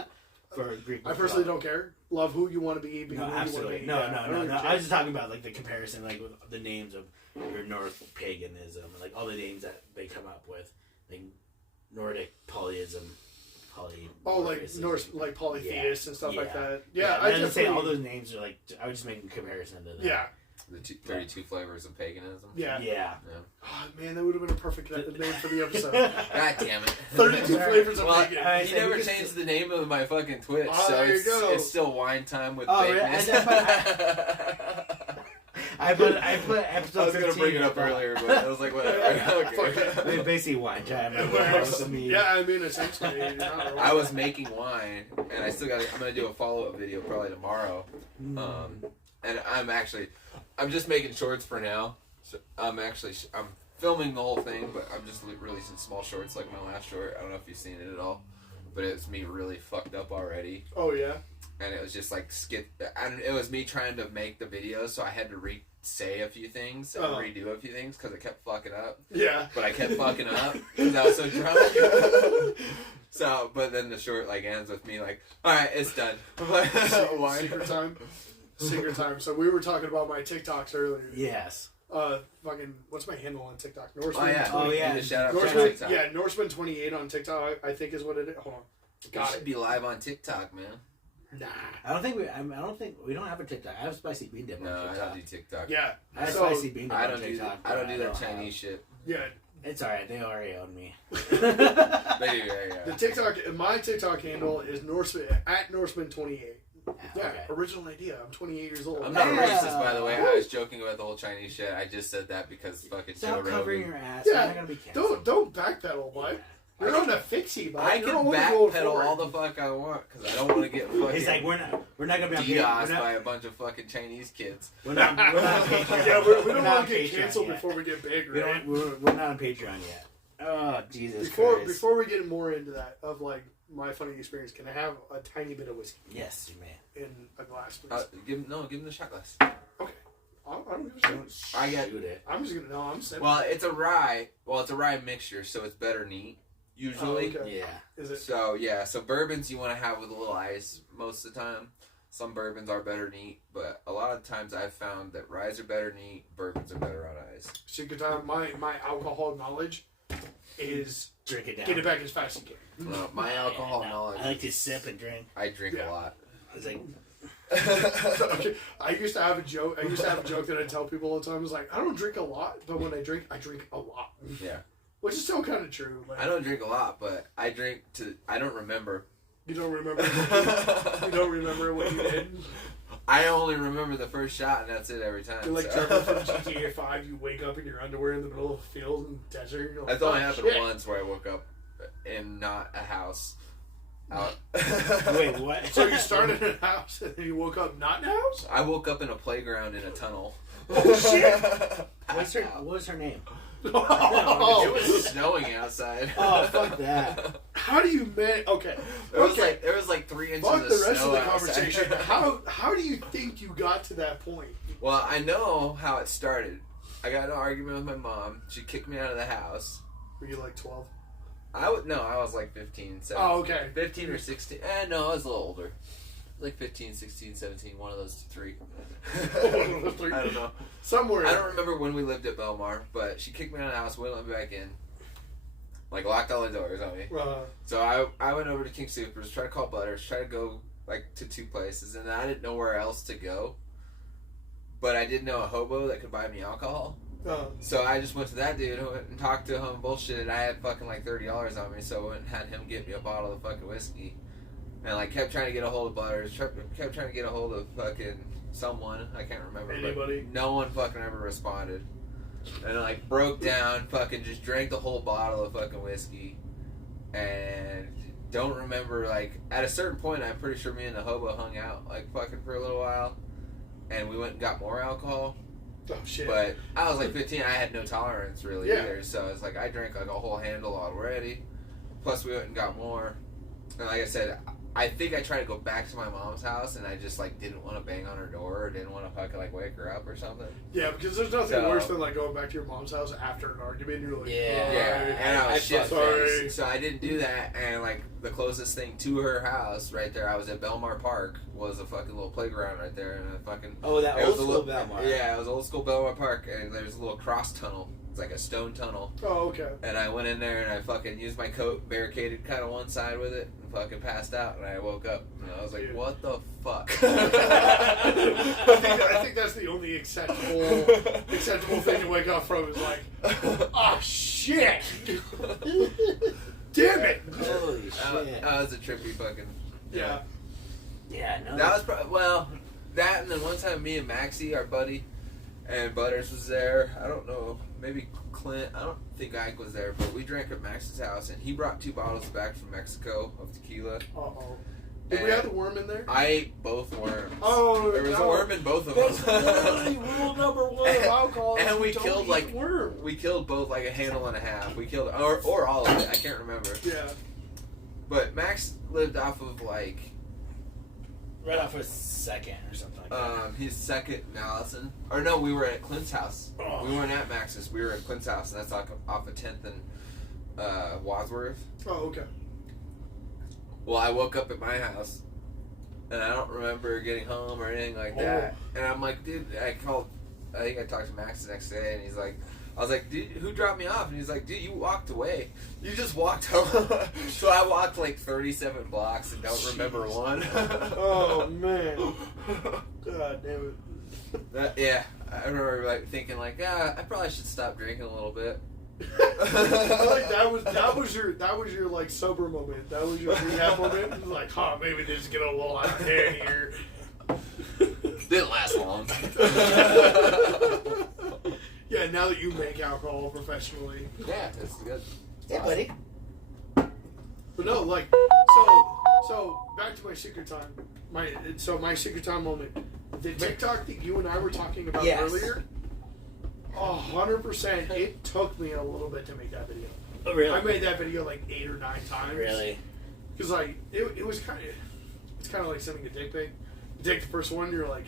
For Greek I personally don't care. Love who you want to be. No, absolutely. No. I was just talking about like the comparison, like with the names of your Norse paganism, like all the names that they come up with, like Nordic polyism. Like Norse, like polytheists and stuff like that. Yeah, I didn't say all those names are like. I was just making a comparison to that. Yeah. The 32 flavors of paganism. Yeah. Oh man, that would have been a perfect name for the episode. God damn it. 32 flavors of paganism. He never changed the name of my fucking Twitch, so there you go. It's still wine time with Bakeness. I put episode 15. I was gonna bring it up earlier, but I was like, whatever. Okay. Basically wine time. Yeah, I mean essentially. I was making wine, and I'm gonna do a follow-up video probably tomorrow. And I'm just making shorts for now. So I'm filming the whole thing, but I'm just releasing small shorts like my last short. I don't know if you've seen it at all, but it's me really fucked up already. Oh yeah. And it was just like it was me trying to make the video, so I had to say a few things and redo a few things because I kept fucking up. Yeah. But I kept fucking up because I was so drunk. So, but then the short like ends with me like, all right, it's done. Secret time. Secret time. So we were talking about my TikToks earlier. Yes. Fucking, what's my handle on TikTok? Norseman. Oh yeah. Shout out Norseman, TikTok. yeah, Norseman28 on TikTok. I think is what it is. Hold on. You should be live on TikTok, man. Nah. I don't think we don't have a TikTok. I have Spicy Bean Dip on TikTok. I don't do TikTok. Yeah. I have Spicy Bean Dip I on don't TikTok. I don't do that Chinese shit. Yeah. It's alright. They already own me. They do, yeah. The TikTok, my TikTok handle is Norseman at Norseman28. Yeah, Okay. original idea. I'm 28 years old. I'm not racist, by the way. I was joking about the whole Chinese shit. I just said that because fucking Joe Stop covering Rogan. your ass. Yeah, You're not gonna be canceled. don't backpedal, bud. You're on a fixie, bud. I You're can only going backpedal forward. all the fuck I want because I don't want to get fucking He's like, we're not gonna be on DDoS Patreon. by a bunch of fucking Chinese kids. We're not on Patreon. Yeah, we We're don't not want on to get Patreon canceled yet. before we get big, We right? don't. We're not on Patreon yet. Oh Jesus Before Christ. we get more into that of like my funny experience, can I have a tiny bit of whiskey Yes, you may. in a glass, please? Give him the shot glass. Okay. I don't give a shit. I get Shoot it. I'm just gonna I'm sipping. Well, it's a rye. Well, it's a rye mixture, so it's better neat usually. Oh, okay. Yeah. Is it? So yeah, so bourbons you want to have with a little ice most of the time. Some bourbons are better neat, but a lot of times I've found that ryes are better neat, bourbons are better on ice. Secret time. My alcohol knowledge is Drink it down. get it back as fast as you can. No, my alcohol knowledge. I like to sip and drink. I drink a lot. It's like Okay. I used to have a joke that I tell people all the time. It's like, I don't drink a lot, but when I drink a lot. Yeah. Which is still kind of true. Like, I don't drink a lot, but I drink to. I don't remember. You don't remember. You don't remember what you did. I only remember the first shot, and that's it every time. You're like so. Trevor from GTA 5. You wake up in your underwear in the middle of a field and desert. You're like, That's only "Oh, happened shit." once where I woke up in not a house. Out. wait, what? So you started in a house and then you woke up not in a house? I woke up in a playground in a tunnel. Oh shit! What was her name? Oh, It was snowing outside. Oh, fuck that. how do you man? Okay, There was like 3 inches fuck of the rest snow of the outside. conversation. How do you think you got to that point? Well, I know how it started. I got in an argument with my mom. She kicked me out of the house. Were you like 12? I was like 15, 17. Oh, okay. 15 or 16. No, I was a little older. Like 15, 16, 17, one of those three. One of those three. I don't know. Somewhere. I don't remember when we lived at Belmar, but she kicked me out of the house, wouldn't let me back in. Like, locked all the doors on me. So I went over to King Supers, tried to call Butters, tried to go, like, to 2 places, and I didn't know where else to go. But I did know a hobo that could buy me alcohol. So I just went to that dude and talked to him, bullshit. I had fucking, like, $30 on me, so I went and had him get me a bottle of fucking whiskey. And, like, kept trying to get a hold of Butters, kept trying to get a hold of fucking someone. I can't remember. Anybody? But no one fucking ever responded. And, like, broke down, fucking just drank the whole bottle of fucking whiskey. And don't remember, like, at a certain point, I'm pretty sure me and the hobo hung out, like, fucking for a little while. And we went and got more alcohol. Oh shit! But I was like 15. I had no tolerance really Yeah. either. So it's like I drank like a whole handle already. Plus we went and got more. And like I said, I think I tried to go back to my mom's house, and I just like didn't want to bang on her door, or didn't want to fucking like wake her up or something. Yeah, because there's nothing worse than like going back to your mom's house after an argument. And you're like, Yeah. Yeah, and I was shit sorry. faced, so I didn't do that. And like the closest thing to her house, right there, I was at Belmar Park, was a fucking little playground right there, and a fucking That it old was a school little, Belmar. Yeah, it was old school Belmar Park, and there's a little cross tunnel. It's like a stone tunnel. Oh, okay. And I went in there and I fucking used my coat, barricaded kind of one side with it, and fucking passed out. And I woke up and I was like, Dude. "What the fuck?" I think that's the only acceptable thing to wake up from is like, oh shit! Damn it! Holy shit. That was a trippy fucking. Yeah. Yeah, no. That was that, and then one time me and Maxie, our buddy, and Butters was there. I don't know, maybe Clint. I don't think Ike was there, but we drank at Max's house, and he brought 2 bottles back from Mexico of tequila. Uh-oh. Did we have the worm in there? I ate both worms. Oh, there was a worm in both of That's them. literally rule number one of alcohol. And we don't killed eat worm. we killed both like a handle and a half. We killed or all of it. I can't remember. Yeah. But Max lived off of like Right off his second or something like that. his second Allison. Or no, we were at Clint's house. Oh. We weren't at Max's. We were at Clint's house, and that's off of 10th and Wadsworth. Oh, okay. Well, I woke up at my house, and I don't remember getting home or anything like that. And I'm like, dude, I think I talked to Max the next day, and he's like, I was like, dude, who dropped me off? And he's like, dude, you walked away. You just walked home. So I walked like 37 blocks and don't remember one. Oh, man. God damn it. Yeah, I remember like thinking like, yeah, I probably should stop drinking a little bit. Like that was your like sober moment. That was your rehab moment. It was like, huh, maybe just get a little out of hand here. Didn't last long. Yeah, now that you make alcohol professionally. Yeah, it's good. Yeah, buddy. But no, like so back to my secret time. My secret time moment. The TikTok that you and I were talking about earlier. 100%. It took me a little bit to make that video. Oh, really? I made that video like 8 or 9 times. Really? Because like it was kind of, it's kind of like sending a dick pic. You take the first one, you're like,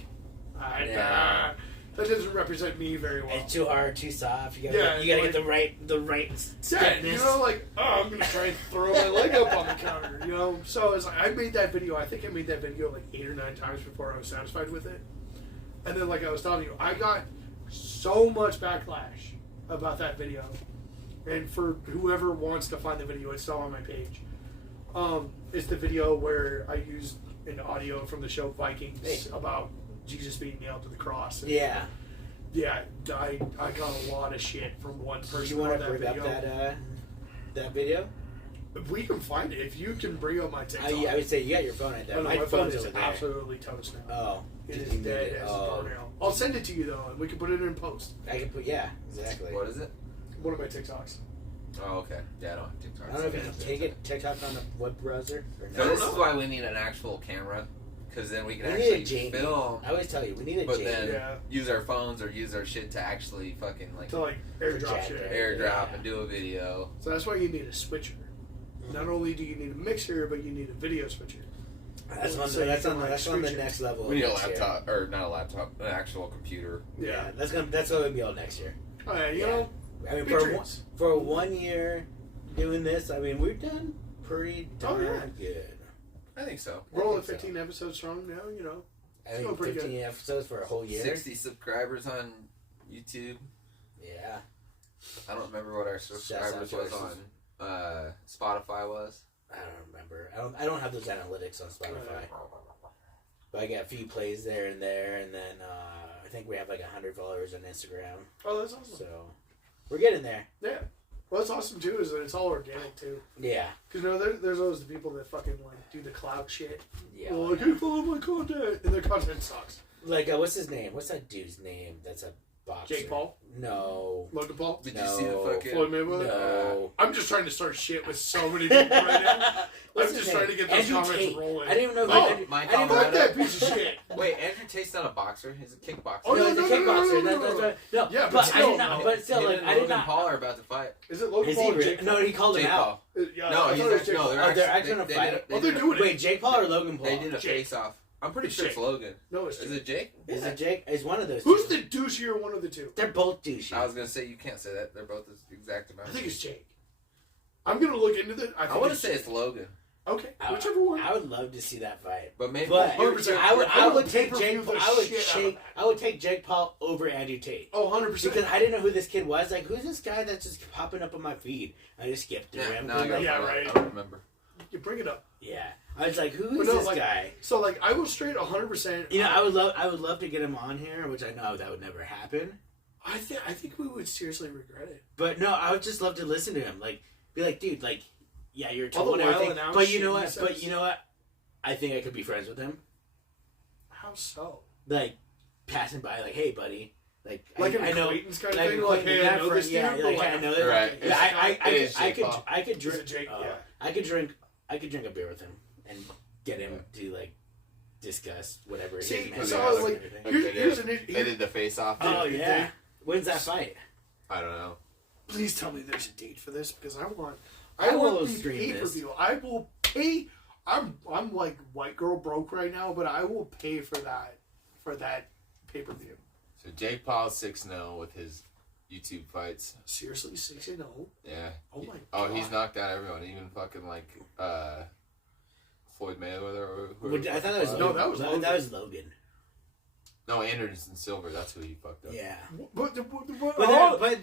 that doesn't represent me very well. It's too hard, too soft. You gotta like, get the right stiffness. you know, like, I'm gonna try and throw my leg up on the counter, you know. So it's like I made that video. I think I made that video like 8 or 9 times before I was satisfied with it. And then, like I was telling you, I got so much backlash about that video. And for whoever wants to find the video, it's still on my page. It's the video where I used an audio from the show Vikings about Jesus being nailed to the cross. And Yeah. Yeah, I got a lot of shit from one person. You want on to that bring video. up that video? We can find it. If you can bring up my TikTok. I would say you got your phone at that. Oh, no, my my phone phone is isn't there. absolutely toast now. Oh. It is dead as a doornail. I'll send it to you though, and we can put it in post. I can put, exactly. What is it? One of my TikToks. Oh, okay. Yeah, I don't have TikTok. I don't know if you can take it TikTok on the web browser or So not. this is why we need an actual camera, because then we can We need a actually Jamie. film. I always tell you, we need a But Jamie. then use our phones or use our shit to actually fucking like To like airdrop Projector. shit. airdrop Yeah. and do a video. So that's why you need a switcher. Not only do you need a mixer, but you need a video switcher. That's So you on can, like, the screen share. next level. We need a next year. laptop, or not a laptop, an actual computer. Yeah, that's gonna be all next year. You Yeah. know, I mean, big for dreams. for 1 year doing this, I mean, we've done pretty darn yeah. good. I think so. We're only think so. 15 episodes strong now, you know. I mean, Still pretty 15 episodes for a whole year. 60 subscribers on YouTube. Yeah. I don't remember what our subscribers was on Spotify was. I don't remember. I don't have those analytics on Spotify. But I got a few plays there, and then I think we have like 100 followers on Instagram. Oh, that's awesome. So we're getting there. Yeah. What's awesome too is that it's all organic too. Yeah. Because you know, there's always the people that fucking like do the clout shit. Yeah. Well, like, hey, follow my content, and their content sucks. Like, what's his name? What's that dude's name? That's a boxer. Jake Paul, No. Logan Paul, Did No. you see the fucking? Floyd Mayweather. No. I'm just trying to start shit with so many people right now. What's I'm his just name? trying to get those Andrew comments Tate. rolling. I didn't even know who Oh, Andrew, Mike I didn't Fuck know that piece of shit. Wait, Andrew Tate's not a boxer. He's a kickboxer. Oh, no, he's a no, kickboxer. no. That's right. No, Yeah, but but I still, did not. no. But still, Him like, and I did Logan not. Paul are about to fight. Is it Logan Is Paul he or really? Jake Paul? No, he called him Jake out. Paul. Yeah, No, I he's thought it was actually, Jake no, Paul. they're Oh, they're actually actually gonna fight? Oh, they're doing it. Wait, Jake Paul or Logan Paul? They did a Jake. face off. I'm pretty It's sure it's Jake. Logan. No, it's Is Jake. it Jake? Is it Jake? Is one of those? Who's two. the douchier one of the two? They're both douchey. I was gonna say you can't say that. They're both the exact amount. I think it's Jake. I'm gonna look into that. I want to say it's Logan, Okay, whichever one. I would love to see that fight. but maybe. But 100%. I would take Pay-per-view Jake. the I would shit out of that. I would take Jake Paul over Andrew Tate. Oh, 100%. Because I didn't know who this kid was. Like, who's this guy that's just popping up on my feed? I just skipped through Yeah, him. no, I got Yeah, it. right. I don't remember. You bring it up. Yeah, I was like, who But is no, this like- guy? So, like, I will straight 100%. You know, I would love to get him on here, which I know that would never happen. I think we would seriously regret it. But no, I would just love to listen to him. Like, be like, dude, like, yeah, you're All the told and while everything. announced But you shit know he what? says. But you know what? I think I could be friends with him. How so? Like, passing by, like, hey, buddy. Like Like an I know. acquaintance kind of Like, thing? Like, hey, I know this dude? yeah, but like, like, I know that. Right. Yeah, I It is could Jake Paul. I could Is drink. it Jake? I Yeah. could drink a beer with him, and get him to like discuss whatever. See, his so match I was was like, and everything. here's an They did the face off. Oh yeah, when's that fight? I don't know. Please tell me there's a date for this because I want will the stream pay-per-view. I will pay. I'm like white girl broke right now, but I will pay for that pay-per-view. So Jake Paul's 6-0 with his YouTube fights. Seriously, 6-0. Yeah. Oh my god. Oh, he's knocked out everyone, even fucking like Floyd Mayweather or whoever. I thought that was Logan. that was Logan. No, Anderson Silva. That's who he fucked up. Yeah, But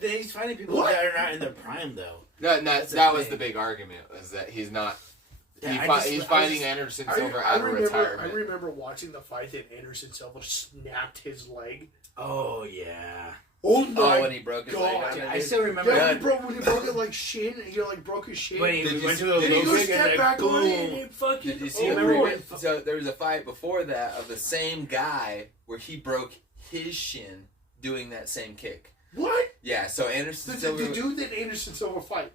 he's finding people that are not in their prime though. That was the big argument, is that he's not. He's fighting Anderson Silva out of retirement. I remember watching the fight that Anderson Silva snapped his leg. Oh yeah. Oh my when he broke his leg. I still remember when that. he broke it like shin. He like broke his shin. When he went to a Did he go low kick step and back on it and boom. it fucking... Did you see so there was a fight before that of the same guy where he broke his shin doing that same kick. What? Yeah, so Anderson Silva... The dude that Anderson Silva fought.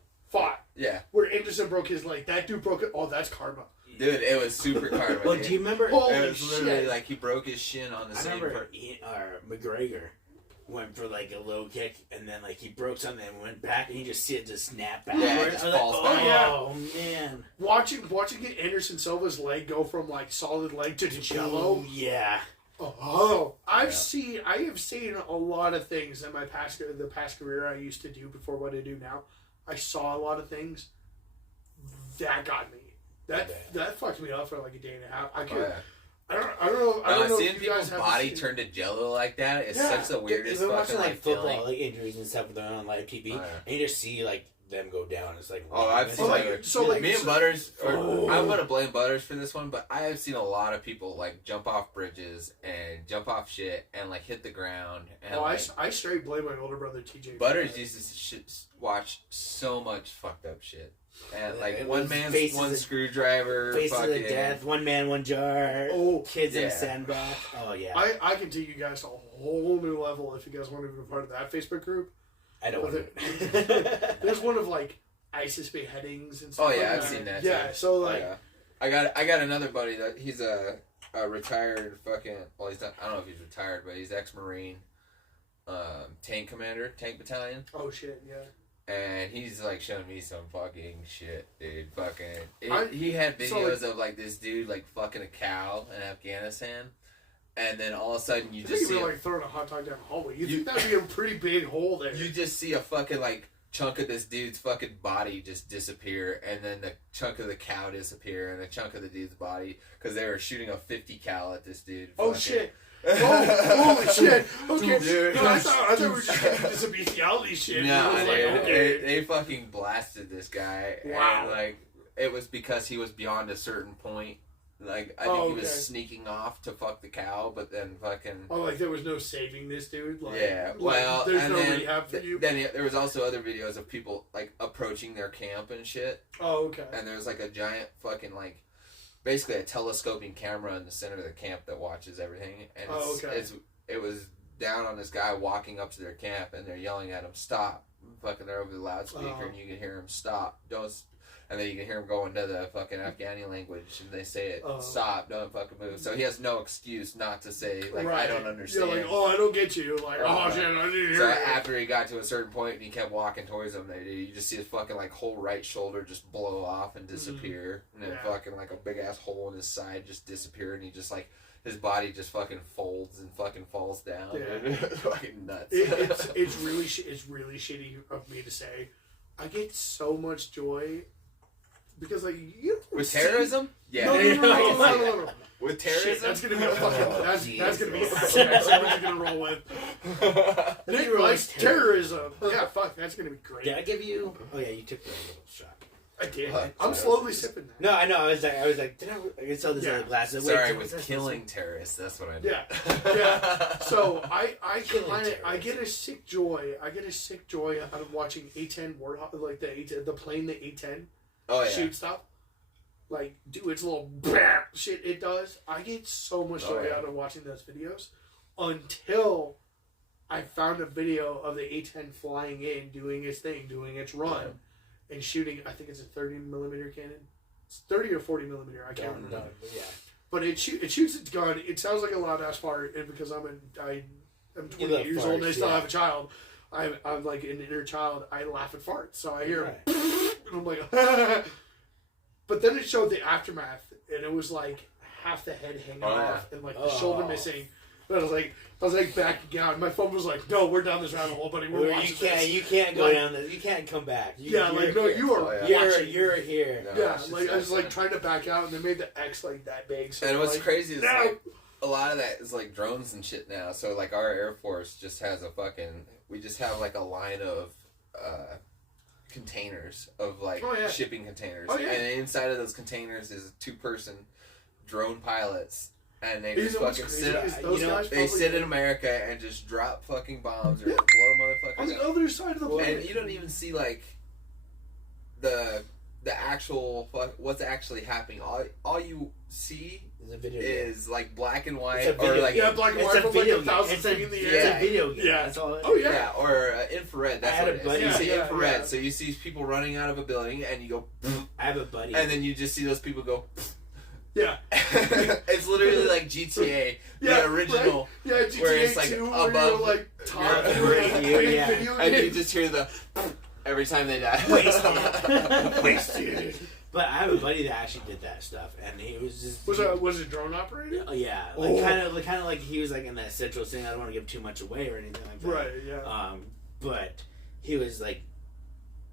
Yeah. Where Anderson broke his leg. That dude broke it. Oh, that's karma. Dude, it was super karma. Well, do you remember? Holy it was literally shit. like he broke his shin on the I same... remember McGregor went for like a low kick and then like he broke something and went back and you just see it just snap backwards. Yeah, it just I was falls like, back. oh man. Watching Anderson Silva's leg go from like solid leg to jello. Oh, yeah. Oh, I have seen a lot of things in the past career I used to do before what I do now. I saw a lot of things that got me. That fucked me up for like a day and a half. I don't know seeing if you guys people's have body seen... turn to jello like that is such the weirdest They're fucking watching like football, feeling. like injuries and stuff, they're on live TV, Oh, yeah. and you just see like them go down. It's like, Oh, I've seen me and Butters. I'm gonna blame Butters for this one, but I have seen a lot of people like jump off bridges and jump off shit and like hit the ground. And I straight blame my older brother TJ. Butters used to watch so much fucked up shit. And like It one was man's Faces one of- screwdriver, Faces fucking of Death, One Man, One Jar, Kids in Yeah. a Sandbox. Oh yeah. I can take you guys to a whole new level if you guys want to be a part of that Facebook group. I don't want There's one of like ISIS beheadings and stuff. Oh yeah, like I've that. seen that. Yeah, too. so like, I got another buddy that he's a retired fucking. Well, he's not. I don't know if he's retired, but he's ex-Marine, tank commander, tank battalion. oh shit, yeah. And he's like showing me some fucking shit, dude. He had so, videos of like this dude like fucking a cow in Afghanistan, and then all of a sudden you I just think see you were like throwing a hot dog down the hallway. You think that'd be a pretty big hole there? you just see a fucking like chunk of this dude's fucking body just disappear, and then the chunk of the cow disappear, and a chunk of the dude's body because they were shooting a 50 cal at this dude. Oh fucking. shit. Oh, holy shit. Okay. Dude. No, I thought we were just getting into some bestiality shit. No, I was dude, like, okay. they fucking blasted this guy. Wow. And, like, it was because he was beyond a certain point. Like, I think he was sneaking off to fuck the cow, but then fucking... Oh, like there was no saving this dude? Like, yeah, like, well, there's and no then, rehab for you? Then there was also other videos of people, like, approaching their camp and shit. Oh, okay. And there's, like, a giant fucking, like... Basically a telescoping camera in the center of the camp that watches everything. And it was down on this guy walking up to their camp, and they're yelling at him, "Stop!" Fucking, they're over the loudspeaker, and you can hear him, "Stop! Don't!" And then you can hear him go into the fucking Afghani language, and they say it, "Stop! Don't fucking move." So he has no excuse not to say, like, "I don't understand." You're like, "Oh, I don't get you." Like, "Oh shit, I didn't hear So it." after he got to a certain point and he kept walking towards them, you just see his fucking like whole right shoulder just blow off and disappear, and then fucking like a big ass hole in his side just disappear, and he just like his body just fucking folds and fucking falls down. Yeah. Fucking nuts. It's really shitty of me to say. I get so much joy because like you with terrorism. Yeah. No. With terrorism, shit, that's gonna be a fucking. That's gonna be a fucking next one you're gonna roll with. Nick likes terrorism. Yeah, fuck, that's gonna be great. Did I give you? Oh yeah, you took the little shot. I did. I'm slowly sipping that. No, I know. I was like, did I saw this other glass. Sorry, with killing terrorists. That's what I did. Yeah. So I get a sick joy. I get a sick joy out of watching A10 Warthog, like the plane, the A10 shoot stuff. Like, do its little shit it does. I get so much joy out of watching those videos until I found a video of the A10 flying in, doing its thing, doing its run, and shooting. I think it's a 30mm cannon. It's 30 or 40 millimeter. I can't remember. Yeah. But it shoots its gun. It sounds like a loud ass fart, and because I'm 28 years old and I still have a child, I'm like an inner child. I laugh at farts, so I hear, and I'm like, but then it showed the aftermath, and it was like half the head hanging off and like the shoulder missing. But I was like backing out. My phone was like, "No, we're down this rabbit hole, buddy. We're watching this. You can't go down this. You can't come back. You are. You're here. No, yeah, like I was like trying to back out, and they made the X like that big. So and what's like, crazy is like a lot of that is like drones and shit now. So like our Air Force just has we just have like a line of containers of like shipping containers, and inside of those containers is 2-person drone pilots. And they just fucking sit in America and just drop fucking bombs or blow motherfuckers on the other side of the planet. And you don't even see like the actual what's actually happening. All you see is like black and white or like black and white from like 1,000 feet in the air. It's a video game. Yeah. That's all. Yeah, or infrared. That's what it is. You see infrared, so you see people running out of a building, and you go. I have a buddy, and then you just see those people go. Yeah. It's literally like GTA, the original. Right? Yeah, GTA where it's like 2, above, where you're like talking, and you just hear the every time they die. Wasted. But I have a buddy that actually did that stuff, and he was just was it drone operated? Yeah, like kind of like he was like in that central thing. I don't want to give too much away or anything like that. Right. Yeah. But he was like,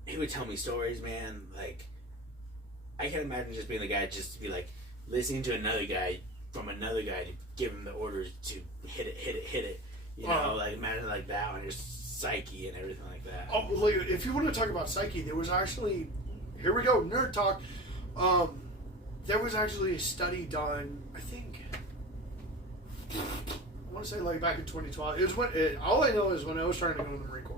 he would tell me stories, man. Like, I can't imagine just being the guy just to be like listening to another guy to give him the orders to hit it. You know, like imagine like that on your psyche and everything like that. Oh, like, if you want to talk about psyche, there was actually, here we go, nerd talk. There was actually a study done, I think, I want to say like back in 2012. It was all I know is when I was trying to go to the Marine Corps.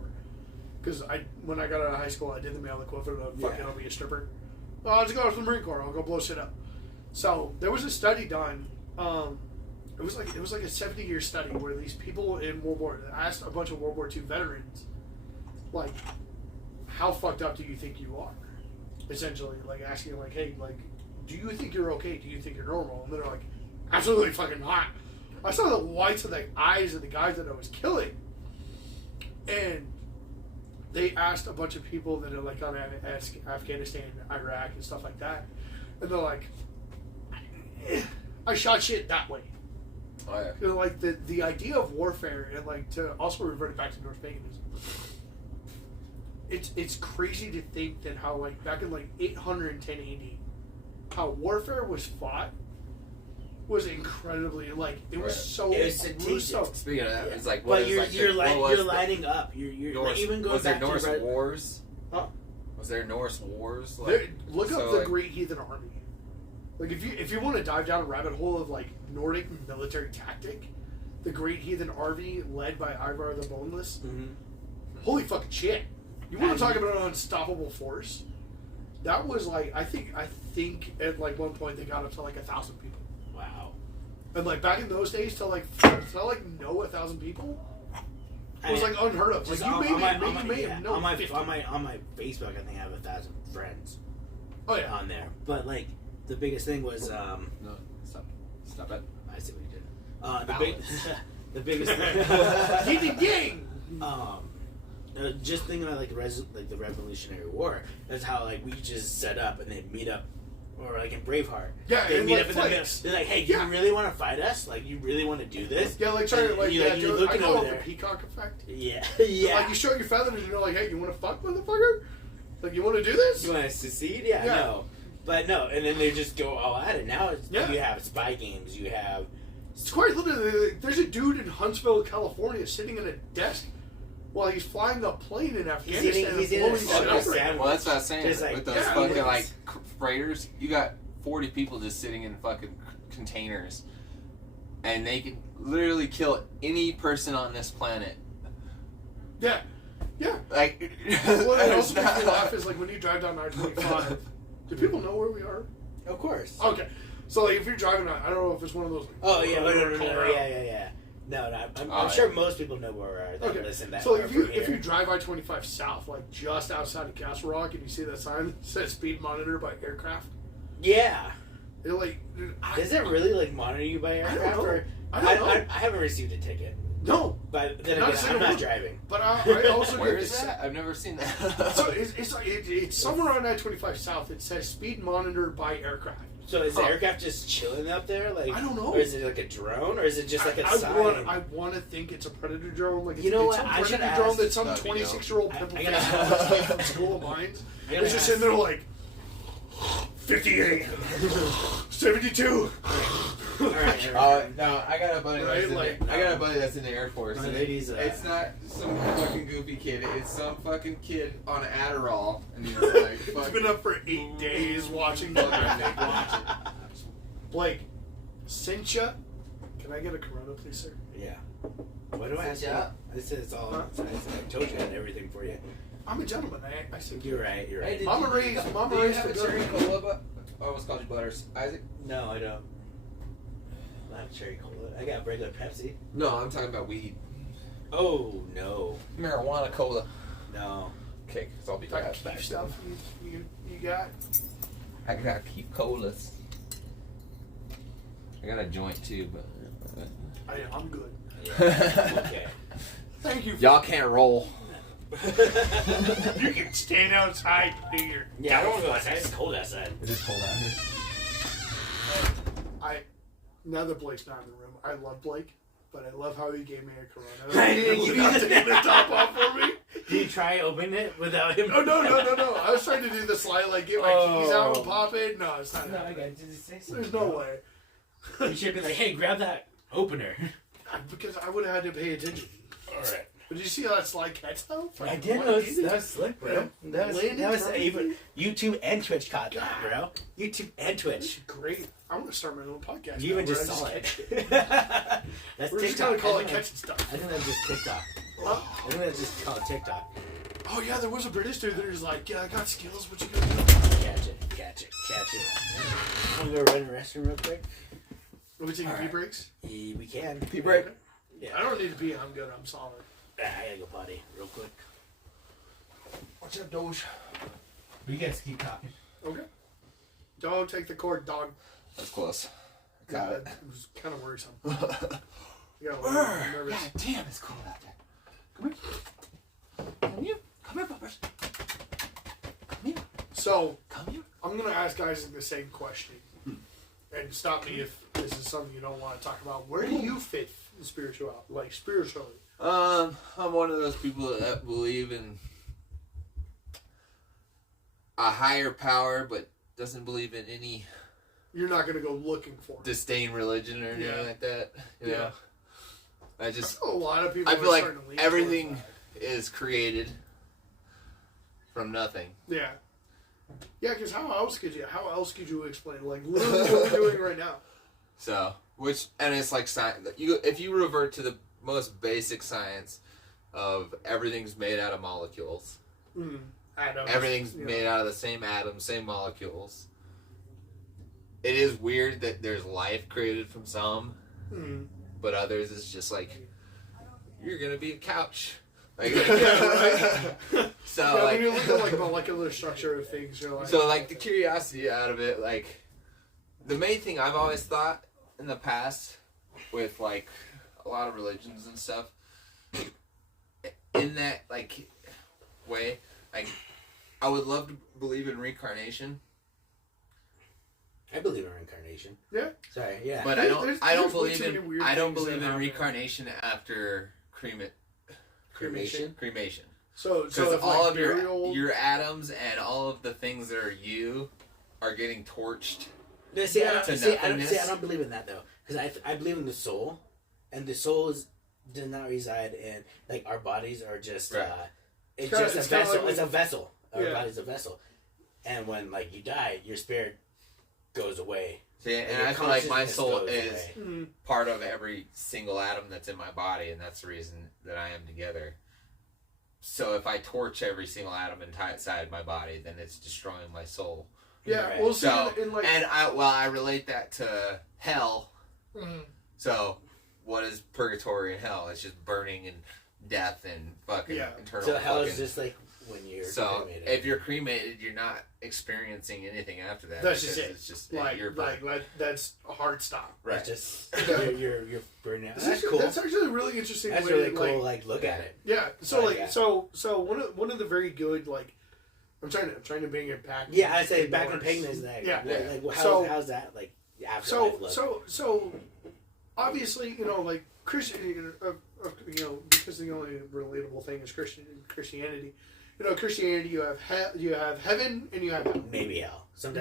Because when I got out of high school, I did the male equivalent of fucking I'll be a stripper. Oh, I'll just go to the Marine Corps. I'll go blow shit up. So there was a study done. It was like a 70-year study where these people in asked a bunch of World War II veterans, like, how fucked up do you think you are? Essentially, like asking like, hey, like, do you think you're okay? Do you think you're normal? And they're like, absolutely fucking not. I saw the whites of the eyes of the guys that I was killing, and they asked a bunch of people that are like on Afghanistan, Iraq, and stuff like that, and they're like, I shot shit that way. Oh yeah. You know, like the idea of warfare, and like to also revert it back to Norse paganism. It's crazy to think that how like back in like 810 AD, how warfare was fought was incredibly like it was so gruesome. Speaking of that, it's like but you're lighting up. You're Norse, like, even going was back there Norse to wars? Huh? Was there Norse wars? Like, look up the Great Heathen Army. Like if you want to dive down a rabbit hole of like Nordic military tactic, the Great Heathen Army led by Ivar the Boneless. Mm-hmm. Holy fucking shit! You want to talk about an unstoppable force? That was like I think at like one point they got up to like 1,000 people. Wow. And like back in those days to know 1,000 people was like unheard of. Like you may have known on my Facebook, I think I have 1,000 friends. Oh yeah, on there. But like the biggest thing was no, stop it. I see what you did. The biggest thing. Just thinking about like the Revolutionary War. That's how like we just set up and they meet up. Or like in Braveheart, they meet up in the middle. They're like, "Hey, you really want to fight us? Like, you really want to do this?" Yeah, like trying to like you're looking I call over it there. The peacock effect. Yeah, Like you show your feathers and you're like, "Hey, you want to fuck, motherfucker? Like, you want to do this? You want to secede? Yeah, no, but no." And then they just go all at it. Now you have spy games. You have. It's quite literally. There's a dude in Huntsville, California, sitting at a desk while he's flying a plane in Afghanistan. He's blowing shit up. Well, that's what I was saying. Like, with those fucking like freighters, you got 40 people just sitting in fucking containers, and they can literally kill any person on this planet. Yeah. Like, what also makes me laugh is like when you drive down I-25. Do people know where we are? Of course. Okay, so like if you're driving, I don't know if it's one of those. Like, yeah. No, I'm sure most people know where we are. That listen, that so if you drive I-25 south, like just outside of Castle Rock, and you see that sign that says "Speed Monitor" by aircraft, Yeah. They're like, Does it really like monitor you by aircraft? I don't know. I haven't received a ticket. No. But then Not again, I'm not driving. But I also Where get is that? I've never seen that. So it's somewhere on I-25 South. It says speed monitored by aircraft. So is the aircraft just chilling up there? Like I don't know. Or is it like a drone? Or is it just like a sign? I want to think it's a Predator drone. Like You know it's what? some I should Predator drone ask- that some That'd be 26-year-old I pimple gotta face from School of Mines. I It's just sitting there like 58, 72. Alright. No, I got a buddy. Right, I got a buddy that's in the Air Force. My and lady's, it's not some fucking goofy kid. It's some fucking kid on Adderall, and he's like, He's been up for 8 days watching the Blake, Cynthia, can I get a Corona, please, sir? Yeah. What do I ask you? Yeah. I said it's all. I told you I had everything for you. I'm a gentleman. I said You're right. You're right. Hey, Mama do you raised have the a cherry good. cola? But I almost called you Butters. Isaac? No, I don't. Not cherry cola. I got regular Pepsi. No, I'm talking about weed. Oh no, Marijuana cola. no. Okay, so I'll be That back. keep stuff you got. I gotta keep colas. I got a joint too, but I'm good. Yeah. Okay. Thank you. y'all can't roll. You can stand outside and do your. Yeah, I don't want to go outside. It's cold outside. It is cold out here. Now that Blake's not in the room, I love Blake, but I love how he gave me a Corona. I didn't give you to take the top off for me. Did you try opening it without him? Oh no! I was trying to do the slide, like get my keys out and pop it. No, it's not. No, I happening. got. Did you say something? There's no way. You should be like, hey, grab that opener. Because I would have had to pay attention. All right. But did you see how that slide catch though? I did notice that was slick, bro. Yeah. That Landed was perfectly. even YouTube and Twitch caught that, bro. YouTube and Twitch. Great. I want to start my own podcast. You even now, just where I saw catch it. That's We're just TikTok. gonna call I it think catching stuff. I think that's just TikTok. Huh? I think that's just called TikTok. Oh yeah, there was a British dude that was like, "Yeah, I got skills. What you gonna do?" Catch it. Want to go run the restroom real quick? Are we taking All pee right. breaks? Yeah, we can. Pee break. Yeah. I don't need to pee. I'm good. I'm solid. I gotta go potty real quick. What's up, Doge? You guys keep talking. Okay. Don't take the cord, dog. That's close. Got it. It was kind of worrisome. God Yeah, I'm nervous. damn, it's cold out there. Come here. Come here. Come here, Butters. Come here. So Come here. I'm gonna ask Isaac the same question, and stop me if this is something you don't want to talk about. Where do you fit in spirituality? Like spiritually? I'm one of those people that believe in a higher power, but doesn't believe in any You're not gonna go looking for it. disdain religion or anything Yeah. like that. You know? I just A lot of people. I are feel like starting to lean everything towards is created from nothing. that. Yeah. Yeah, because how else could you explain like literally what we're doing right now? So, and it's like science. If you revert to the most basic science of everything's made out of molecules, Atoms, everything's you know. made out of the same atoms, same molecules. It is weird that there's life created from some, but others it's just like you're gonna be a couch. Like, so Yeah, like, when you look at like molecular structure of things, you're like, so like the curiosity out of it, like the main thing I've always thought in the past with like a lot of religions and stuff, in that like way, like I would love to believe in reincarnation. I believe in reincarnation. Yeah. Sorry. Yeah. But There's I don't way believe too many in weird I don't things believe that in happen. reincarnation after cremation. So Because if, all like, of burial, your atoms and all of the things that are you are getting torched. No, see, to I nothingness. don't believe in that though, because I believe in the soul, and the soul does not reside in like our bodies are just Right. it's kinda- just it's a kinda vessel. like It's a vessel. Our Yeah. body's a vessel, and when like you die, your spirit goes away. See, And and your I feel like my consciousness soul goes is away. part of every single atom that's in my body, and that's the reason that I am together. So if I torch every single atom inside my body, then it's destroying my soul. yeah, Right. we'll see. So in like, and I relate that to hell. Mhm. So what is purgatory and hell? It's just burning and death and fucking Yeah. eternal. So hell is fucking- just like when you're cremated. If you're cremated, you're not experiencing anything after that. That's just it. It's just like that's a hard stop. Right. It's just you're burning out. That's cool. That's actually a really interesting. That's way really to, cool. Like look at it. Yeah. So so one of the very good I'm trying to bring it back. Yeah, I say back in paganism. Yeah. Like how's that like? So obviously like Christian because the only relatable thing is Christianity. Christianity, you have heaven and you have hell. Maybe hell. Some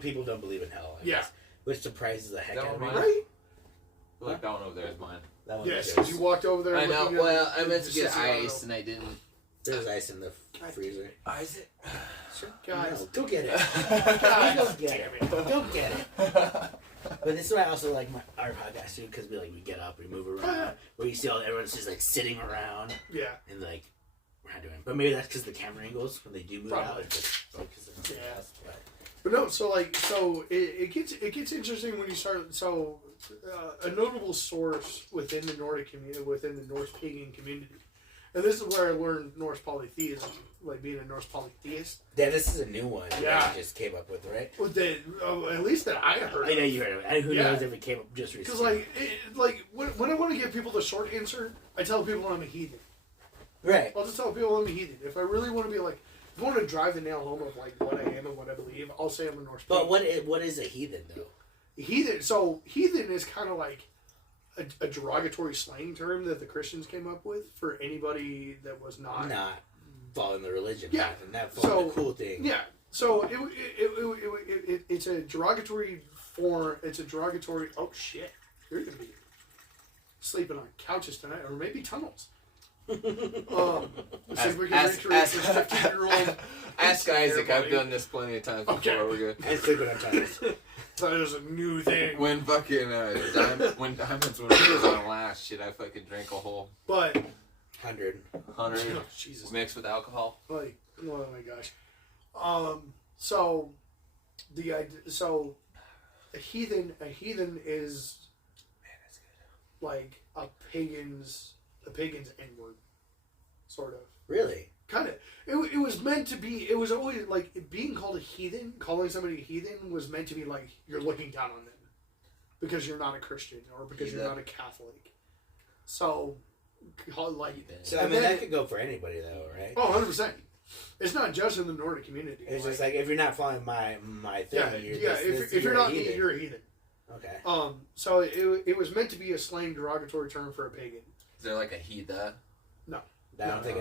people don't believe in hell. I guess, which surprises the heck out of me. Right? Like that one over there is mine. Yes, because you walked over there. I know. Well, I meant to get ice and I didn't. There's ice in the freezer. Is it? Sure. Guys, go get it. Go get it. But this is why I also like our podcast too, because we get up, we move around, where you see everyone's just like sitting around. Yeah. And like we're not doing. But maybe that's because the camera angles when they do move out. It's just focus. Yeah. But no, so it gets interesting when you start. So a notable source within the Nordic community, within the Norse pagan community. And this is where I learned Norse polytheism, like being a Norse polytheist. Yeah, this is a new one. Yeah, that you just came up with, right? Well, at least that I heard. I know you heard of it. Who knows if it came up just recently? Because when I want to give people the short answer, I tell people I'm a heathen. Right. I'll just tell people I'm a heathen. If I really want to be if I want to drive the nail home of what I am and what I believe, I'll say I'm a Norse. But what is a heathen though? Heathen. So heathen is kind of like a derogatory slang term that the Christians came up with for anybody that was not following the religion. Yeah, and not following the cool thing. Yeah, so it's a derogatory form. It's a derogatory. Oh shit! You're gonna be sleeping on couches tonight, or maybe tunnels. We can recreate this 15-year-old. Ask Isaac. I've done this plenty of times before. Okay. We're good. And sleeping on tunnels. Thought it was a new thing. When fucking when Diamonds was on last shit, I fucking drank a whole 100 oh, Jesus, mixed with alcohol. Like, oh my gosh. So a heathen is that's good. Like a pagan's N-word, sort of. Really? Kind of. It was meant to be. It was always like being called a heathen. Calling somebody a heathen was meant to be like you're looking down on them because you're not a Christian or because you're not a Catholic. So, that could go for anybody though, right? Oh, 100%. It's not just in the Nordic community. It's just like if you're not following my thing, if you're not me, you're a heathen. Okay. So it was meant to be a slang derogatory term for a pagan. Is there like a heathen? No. I don't think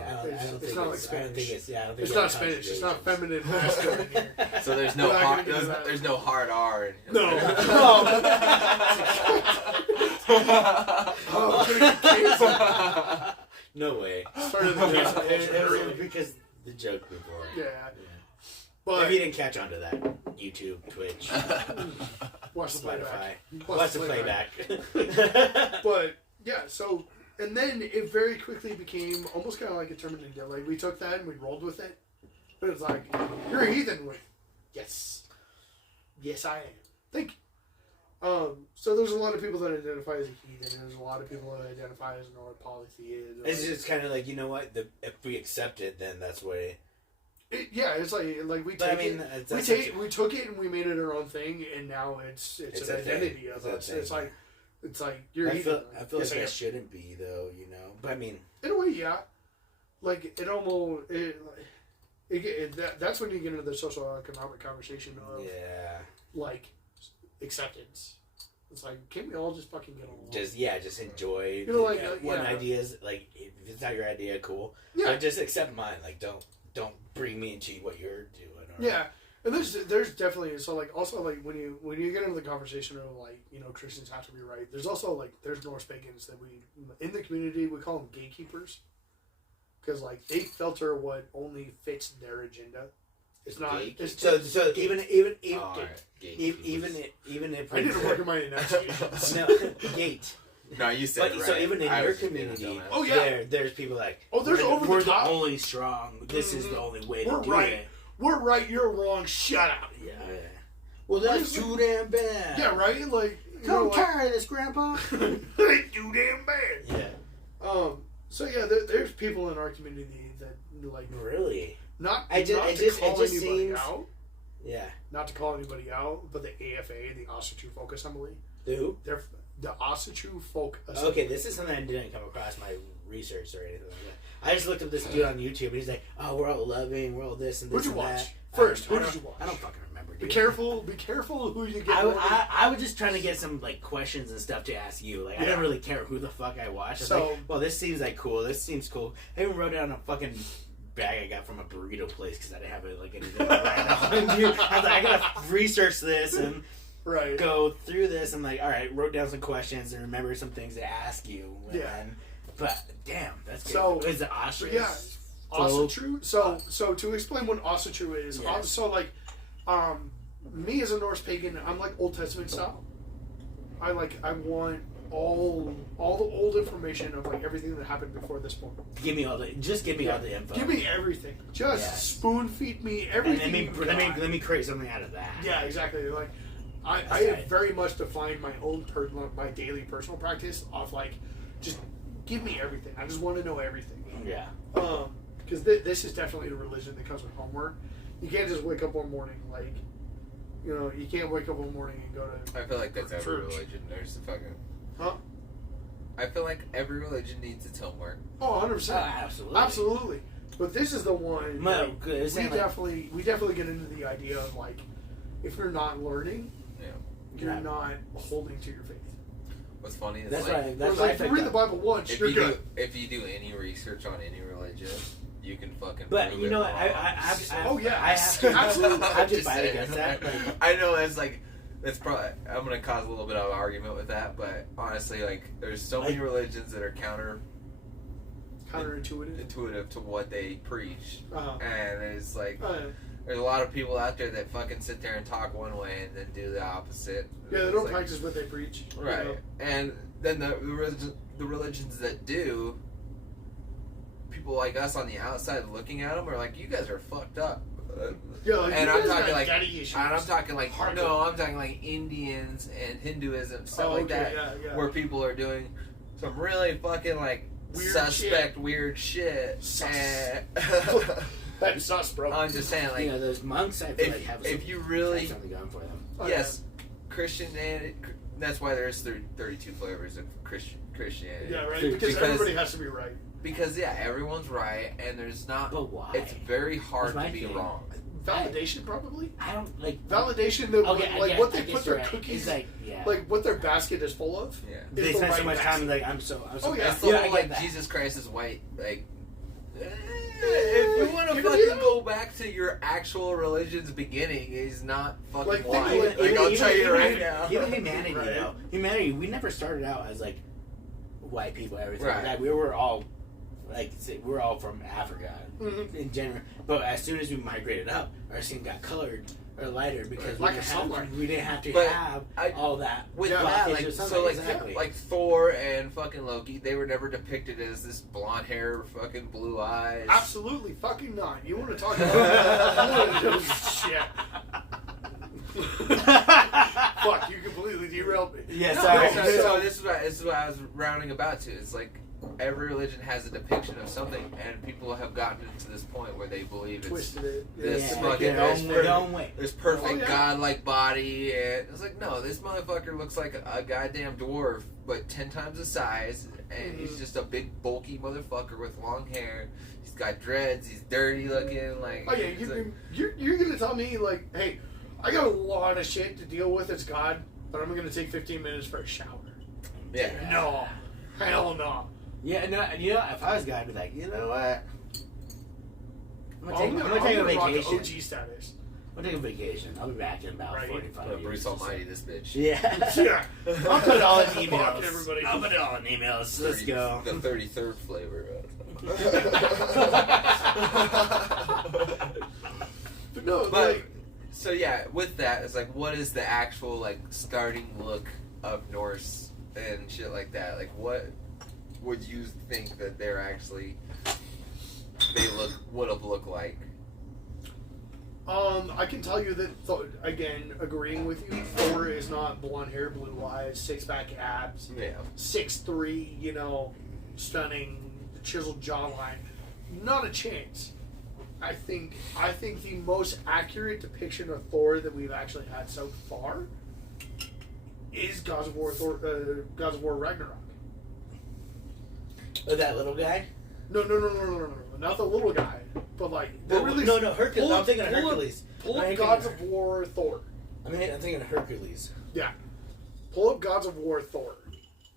it's not like Spanish. It's not Spanish. It's not feminine masculine here. So there's no hard R. In here. No. No way. Started the it was because the joke before. Yeah. But if you didn't catch on to that, YouTube, Twitch, watch the Spotify, playback. Watch the playback. But yeah, so. And then it very quickly became almost kind of like a Terminator. Like, we took that and we rolled with it. But it's like, you're a heathen. Yes. Yes, I am. Thank you. So there's a lot of people that identify as a heathen, and there's a lot of people that identify as North polytheist. It's just kind of like, you know what? If we accept it, then that's what it's like we take we took it and we made it our own thing, and now it's an identity of us. It's like you're. I feel like that shouldn't be though, you know. But I mean, in a way, yeah. Like it almost that's when you get into the socioeconomic conversation of like acceptance. It's like, can't we all just fucking get along? Just enjoy. You know, one ideas like if it's not your idea, cool. Yeah. But just accept mine. Like don't bring me into what you're doing. Yeah. And there's definitely also when you get into the conversation of Christians have to be right. There's also there's Norse pagans that we in the community we call them gatekeepers because they filter what only fits their agenda. It's not. It's so even if I didn't work in my enunciation. No, gate. No, you said it right. So even in your community, there's people like there's we're the only strong. This is the only way to do it. We're right, you're wrong, shut up. Yeah. Well, that's too damn bad. Yeah, right? Don't carry this, Grandpa. That ain't too damn bad. Yeah. So, there's people in our community that like really not it just seems out. Yeah. Not to call anybody out, but the AFA, the Ossetru Folk Assembly. Who? They're the Ossetru Folk Assembly. Okay, this is something I didn't come across my research or anything like that. I just looked up this dude on YouTube and he's like, oh, we're all loving, we're all this and this Who'd you and watch? that. First, who did you watch? I don't fucking remember, dude. Be careful who you get. I was just trying to get some like questions and stuff to ask you. Like I didn't really care who the fuck I watched. I was like, well, this seems like cool. This seems cool. I even wrote down a fucking bag I got from a burrito place because I didn't have it like anything right now. I was like, I gotta research this and go through this. I'm like, all right, wrote down some questions and remember some things to ask you. But damn, that's good. So is it ostrich? Yeah, Ossetru. So to explain what Ossetru is, so like, me as a Norse pagan, I'm like Old Testament style. I want all the old information of like everything that happened before this point. Give me all the info. Give me everything. Just spoon feed me everything. And let me create something out of that. Yeah, exactly. Like I have very much defined my own my daily personal practice of like just give me everything. I just want to know everything. Yeah. Because this is definitely a religion that comes with homework. You can't just wake up one morning like, you know, you can't wake up one morning and go to. I feel like that's church. every religion. There's a fucking. Huh? I feel like every religion needs its homework. Oh, 100%. Absolutely. Absolutely. But this is the one. We definitely get into the idea of like, if you're not learning, you're not holding to your faith. What's funny is that's like, right. That's like if you read the Bible once, you're good. If you do any research on any religion, you can fucking. But prove you know, I absolutely. I have to fight against that. I know it's probably I'm gonna cause a little bit of an argument with that, but honestly, like there's so many religions that are counterintuitive to what they preach, and it's like. There's a lot of people out there that fucking sit there and talk one way and then do the opposite. Yeah, they don't practice what they preach. Right. You know? And then the religions that do, people like us on the outside looking at them are like, you guys are fucked up. Yeah, like, and I'm talking like, hardcore. no, I'm talking like Indians and Hinduism, stuff like that, where people are doing some really fucking like weird shit. That's sus, bro. I'm just saying, like, those monks. I feel like have you really something going for them. Yes, Christianity. That's why there's 32 flavors of Christianity. Yeah, right. Because everybody has to be right. Because everyone's right, and there's not. But why? It's very hard to be wrong. Validation, probably. I don't like validation. That what they put their cookies, like what their basket is full of. Yeah, they spend so much time. Like I'm so. It's the whole, like Jesus Christ is white. Like. If you want to fucking go back to your actual religion's beginning, he's not fucking white. I'll tell you right now. Even humanity, though. Humanity, we never started out as, like, white people, everything like that. We were all, like, we're all from Africa in general. But as soon as we migrated up, our skin got colored or lighter because we didn't have to have all that. With that, like Thor and fucking Loki, they were never depicted as this blonde hair, fucking blue eyes. Absolutely fucking not. You want to talk about shit. Fuck, you completely derailed me. Yeah, sorry. So this is what I was rounding about to. It's like every religion has a depiction of something, and people have gotten to this point where they believe it's this fucking this perfect godlike body, and it's like, no, this motherfucker looks like a goddamn dwarf, but 10 times the size, and he's just a big bulky motherfucker with long hair. He's got dreads. He's dirty looking. Like, oh yeah, you're gonna tell me like, hey, I got a lot of shit to deal with as God, but I'm gonna take 15 minutes for a shower. Yeah. No, hell no. Yeah, no, if I was God, I'd be like, you know what? I'm gonna take a vacation. OG status. I'm gonna take a vacation. I'll be back in about 45 years. Bruce Almighty, this bitch. Yeah. I'll put it all in emails. Everybody. I'll put it all in emails. Let's go. The 33rd flavor. So yeah, with that, it's like, what is the actual like starting look of Norse and shit like that? Like, what would you think that they're actually would have looked like? I can tell you that again, agreeing with you, Thor is not blonde hair, blue eyes, 6-pack abs, 6'3", stunning, chiseled jawline. not a chance. I think the most accurate depiction of Thor that we've actually had so far is Gods of War Ragnarok. Oh, that little guy? No, not the little guy, but like Hercules. I'm thinking of Hercules. Pull up Gods of War Thor. I'm thinking of Hercules. Yeah, pull up Gods of War Thor,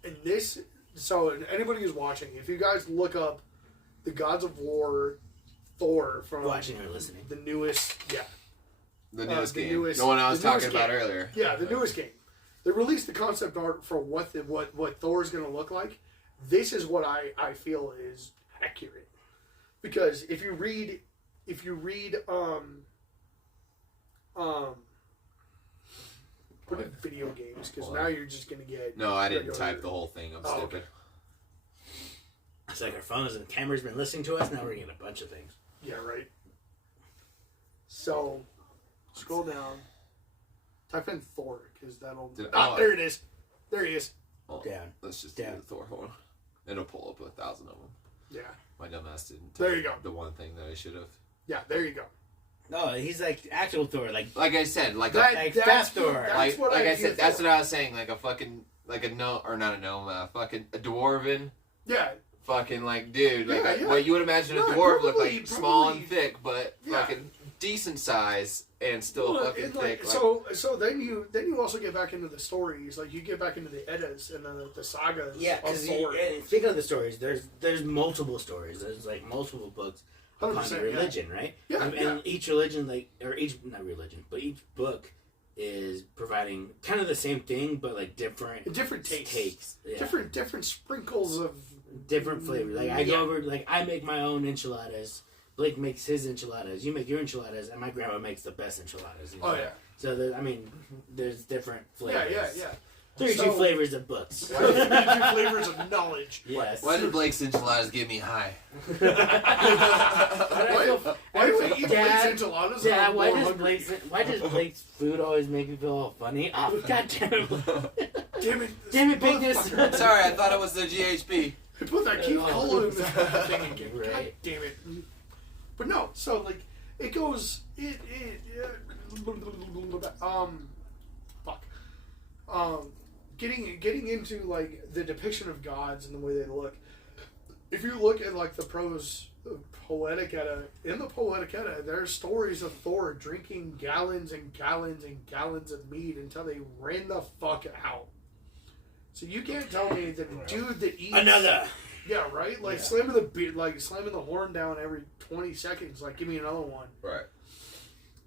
and this. So anybody who's watching, if you guys look up the Gods of War Thor from watching or listening, the newest game, the one I was talking about earlier. Yeah, the newest game. They released the concept art for what Thor is going to look like. This is what I feel is accurate, because if you read put in video games, because now you're just going to get... No, I didn't type the whole thing. I'm stupid. Okay. It's like our phones and cameras been listening to us. Now we're getting a bunch of things. Yeah, right. So, scroll down. Type in Thor, because that'll... there it is. There he is. Well, down. Let's just do the Thor one. It'll pull up 1,000 of them. Yeah. My dumbass didn't. There you go. The one thing that I should have. Yeah, there you go. No, he's like actual Thor, like I said, like fat Thor. Like I said, that's what I was saying. Like a fucking, like a gnome, or not a gnome, fucking a dwarven. Yeah. Fucking like, dude, like yeah. what you would imagine a dwarf look like, small and thick, but fucking decent size and still fucking thick. So then you also get back into the stories, like you get back into the Eddas and the sagas. Yeah, because speaking of the stories, there's multiple stories. There's like multiple books upon the religion, right? Yeah, and each religion, not religion, but each book is providing kind of the same thing, but like different takes. Yeah. Different sprinkles of different flavors. Like I go over, like I make my own enchiladas. Blake makes his enchiladas. You make your enchiladas, and my grandma makes the best enchiladas. You know? Oh yeah. So there's different flavors. Yeah. 32 flavors of books. 32 flavors of knowledge. Yes. Why did Blake's enchiladas get me high? Why do we eat Blake's enchiladas? Dad, why does Blake's food always make me feel all funny? Oh, God damn it. Damn it, Big This. Sorry, I thought it was the GHB. Put that Keith Cole in the thing again. Right. God damn it. But no, so like it goes getting into like the depiction of gods and the way they look. If you look at like the Poetic Edda, in the Poetic Edda, there's stories of Thor drinking gallons and gallons and gallons of mead until they ran the fuck out. So you can't tell me that a dude that eats another. Yeah, right. Like slamming the horn down every 20 seconds. Like, give me another one. Right.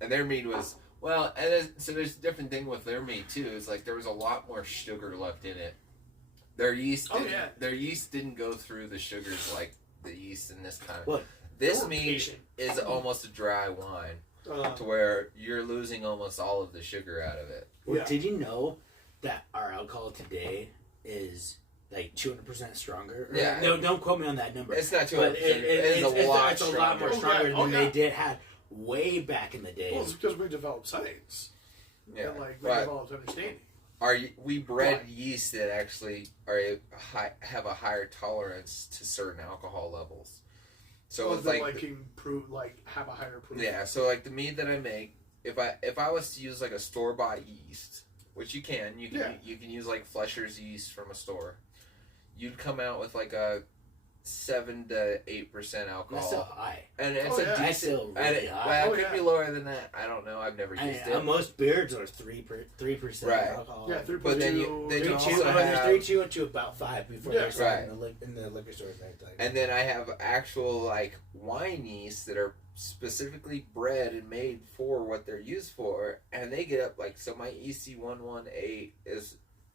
And their mead was so there's a different thing with their mead too. It's like there was a lot more sugar left in it. Their yeast didn't go through the sugars like the yeast in this kind. What? This mead is almost a dry wine, to where you're losing almost all of the sugar out of it. Well, did you know that our alcohol today is like 200% stronger? Yeah. No, don't quote me on that number. It's not 200%. But it's a lot more stronger than they did have way back in the day. Well, it's because we developed science. Yeah. And we developed understanding. We bred yeast that actually have a higher tolerance to certain alcohol levels. So it's have a higher proof. Yeah, so like the mead that I make, if I was to use like a store bought yeast, which you can use like Flesher's yeast from a store, you'd come out with like a 7 to 8% alcohol. That's still high. And it's That's still really high. Well, it could be lower than that. I don't know. I've never used it. Most beers are 3% alcohol. Yeah, 3.2. But then you also have 3.2 to about 5 before they're selling in the liquor stores. And then I have actual like wine yeast that are specifically bred and made for what they're used for, and they get up like, so my EC118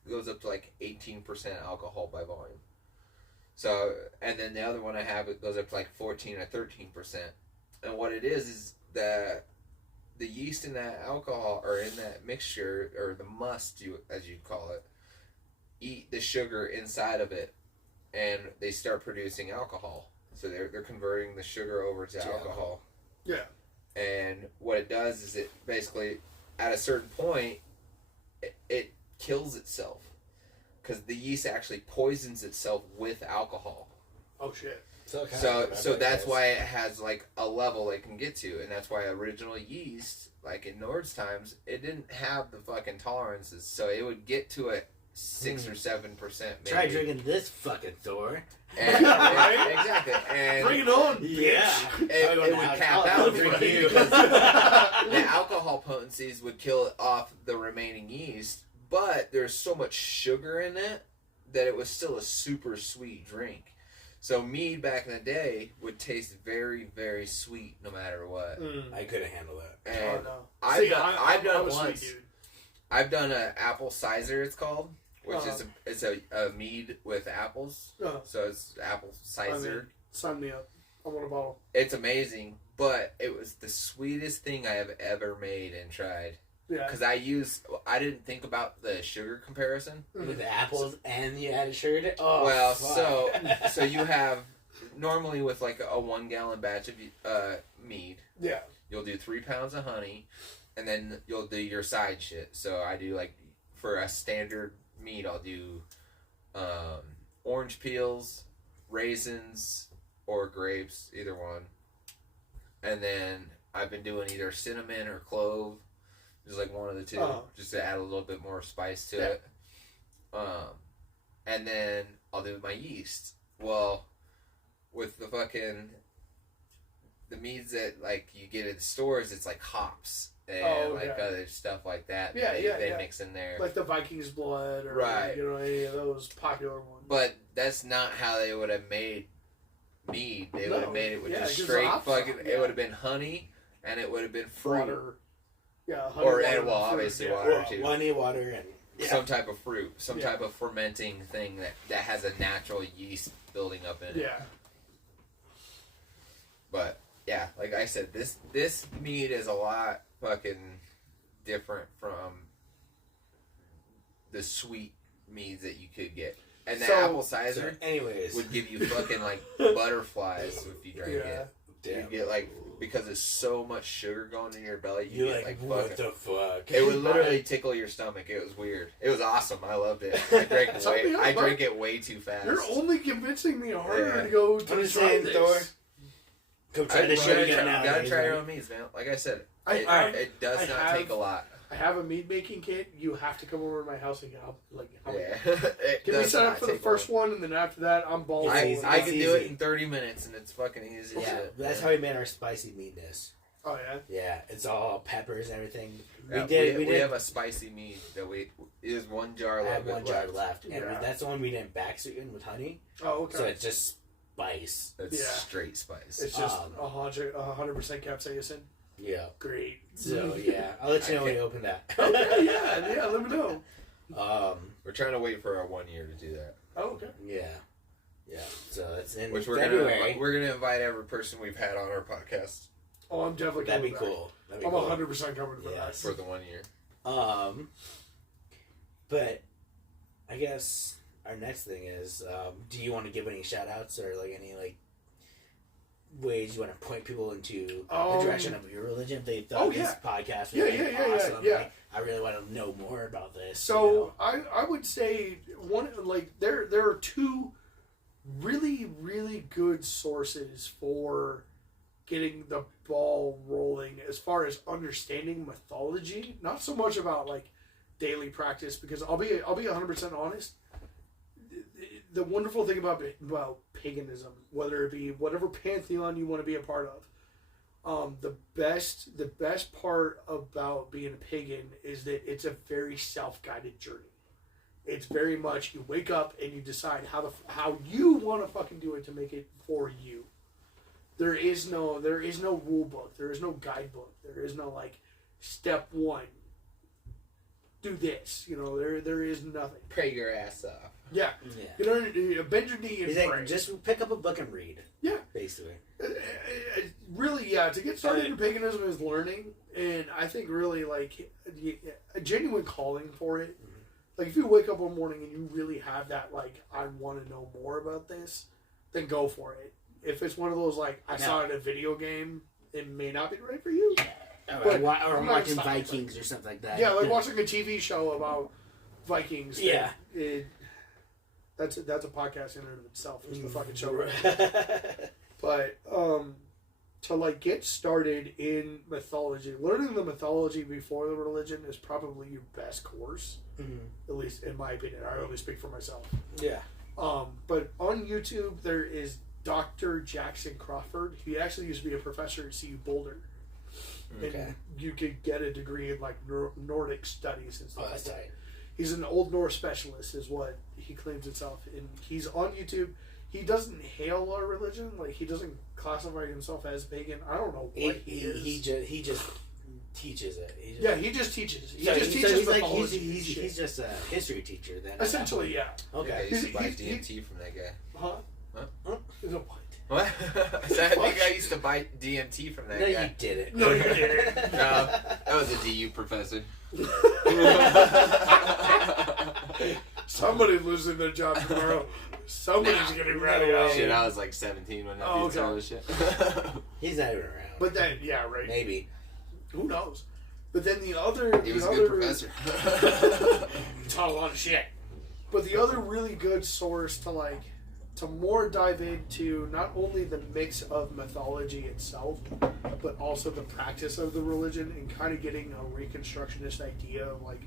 goes up to like 18% alcohol by volume. So, and then the other one I have, it goes up to like 14 or 13%. And what it is that the yeast in that alcohol, or in that mixture, or the must, as you'd call it, eat the sugar inside of it, and they start producing alcohol. So they're converting the sugar over to alcohol. Yeah. And what it does is it basically, at a certain point, it kills itself. Because the yeast actually poisons itself with alcohol. Oh, shit. So that's why it has like a level it can get to, and that's why original yeast, like in Nord's times, it didn't have the fucking tolerances, so it would get to a 6 or 7%. Maybe. Try drinking this fucking Thor. And, right? Exactly. And bring it on. Yeah. It would cap out because the alcohol potencies would kill off the remaining yeast, but there's so much sugar in it that it was still a super sweet drink. So mead back in the day would taste very, very sweet no matter what. I couldn't handle that. And no. I've done it once. Sweet, I've done an apple cider, it's called, which is a mead with apples. So it's apple cider. Sign me up. I want a bottle. It's amazing, but it was the sweetest thing I have ever made and tried. Yeah. Because I didn't think about the sugar comparison. With apples and you added sugar to it? Oh, well, fuck. so you have, normally with like a 1 gallon batch of mead, yeah, you'll do 3 pounds of honey, and then you'll do your side shit. So I do like, for a standard mead, I'll do orange peels, raisins, or grapes, either one. And then I've been doing either cinnamon or clove, just like one of the two, just to add a little bit more spice to it. And then I'll do my yeast. Well, with the meads that like you get in stores, it's like hops and other stuff like that. Yeah, they mix in there, like the Viking's blood or any of those popular ones. But that's not how they would have made mead. They would have made it with just straight It would have been honey, and it would have been fruit. Water. Yeah, obviously water too. Honey, water, and some type of fruit, some type of fermenting thing that has a natural yeast building up in it. Yeah. But yeah, like I said, this mead is a lot fucking different from the sweet meads that you could get. And the apple cider, would give you fucking like butterflies if you drank it. Damn. You get like, because there's so much sugar going in your belly, you get like what the fuck? It would literally tickle your stomach. It was weird. It was awesome. I loved it. I drank it way too fast. You're only convincing me harder to go to try this. Thor. Come try this shit again now. You gotta try your own meads, man. Like I said, it does not take a lot. I have a mead making kit. You have to come over to my house and help. Get me set up for the first one, and then after that, I'm balling. I can do it in 30 minutes, and it's fucking easy. Yeah, that's how we made our spicy meadness. Oh yeah. Yeah, it's all peppers and everything. We have a spicy mead that is 1 jar left. I have 1 jar left, and that's the one we didn't backsweeten with honey. Oh, okay. So it's just spice. It's straight spice. It's just 100% capsaicin. Yeah. Great. So yeah, I'll let you know when you open that. Okay, yeah, let me know. We're trying to wait for our 1 year to do that. Oh, okay. Yeah. So it's in February. We're gonna invite every person we've had on our podcast. Oh, I'm definitely That'd coming be back. cool. I'm 100% coming for that. For the 1 year. But I guess our next thing is, do you want to give any shout outs or like any like ways you want to point people into the direction of your religion? If they thought this podcast was awesome. Like, I really want to know more about this. So I would say there are two really, really good sources for getting the ball rolling as far as understanding mythology. Not so much about like daily practice, because I'll be 100% honest. The wonderful thing about paganism, whether it be whatever pantheon you want to be a part of, the best part about being a pagan is that it's a very self-guided journey. It's very much you wake up and you decide how you want to fucking do it to make it for you. There is no rule book. There is no guidebook. There is no like step 1. Do this. There is nothing. Pray your ass off. Yeah. Bend your knee and pray. Like, just pick up a book and read. Yeah. Basically. Really, to get started in paganism is learning, and I think really like a genuine calling for it. Mm-hmm. Like if you wake up one morning and you really have that like I want to know more about this, then go for it. If it's one of those like I saw it in a video game, it may not be right for you. Or watching Vikings or something like that. Yeah, like watching a TV show about Vikings. Yeah. That's a podcast in and of itself. It's the fucking show. But to like get started in mythology, learning the mythology before the religion is probably your best course. At least in my opinion. I only speak for myself. Yeah. But on YouTube there is Dr. Jackson Crawford. He actually used to be a professor at CU Boulder. Okay. And you could get a degree in like Nordic studies and stuff. Oh, that's tight. He's an Old Norse specialist, is what he claims himself. And he's on YouTube. He doesn't hail our religion. Like, he doesn't classify himself as pagan. I don't know what he is. He just teaches it. He just teaches. He just teaches mythology. He's just a history teacher then. Essentially, yeah. Okay. I used to buy DMT from that guy. Huh? He's a what? What? I think I used to buy DMT from that guy. No, you didn't. No, you didn't. No, that was a DU professor. Somebody losing their job tomorrow. Somebody's getting ready out. Shit, I was like 17 when I did all this shit. He's not even around. But then, yeah, right. Maybe. Who knows? But then the other... He was a good professor. Taught a lot of shit. But the other really good source to like... to more dive into not only the mix of mythology itself, but also the practice of the religion and kind of getting a reconstructionist idea of like,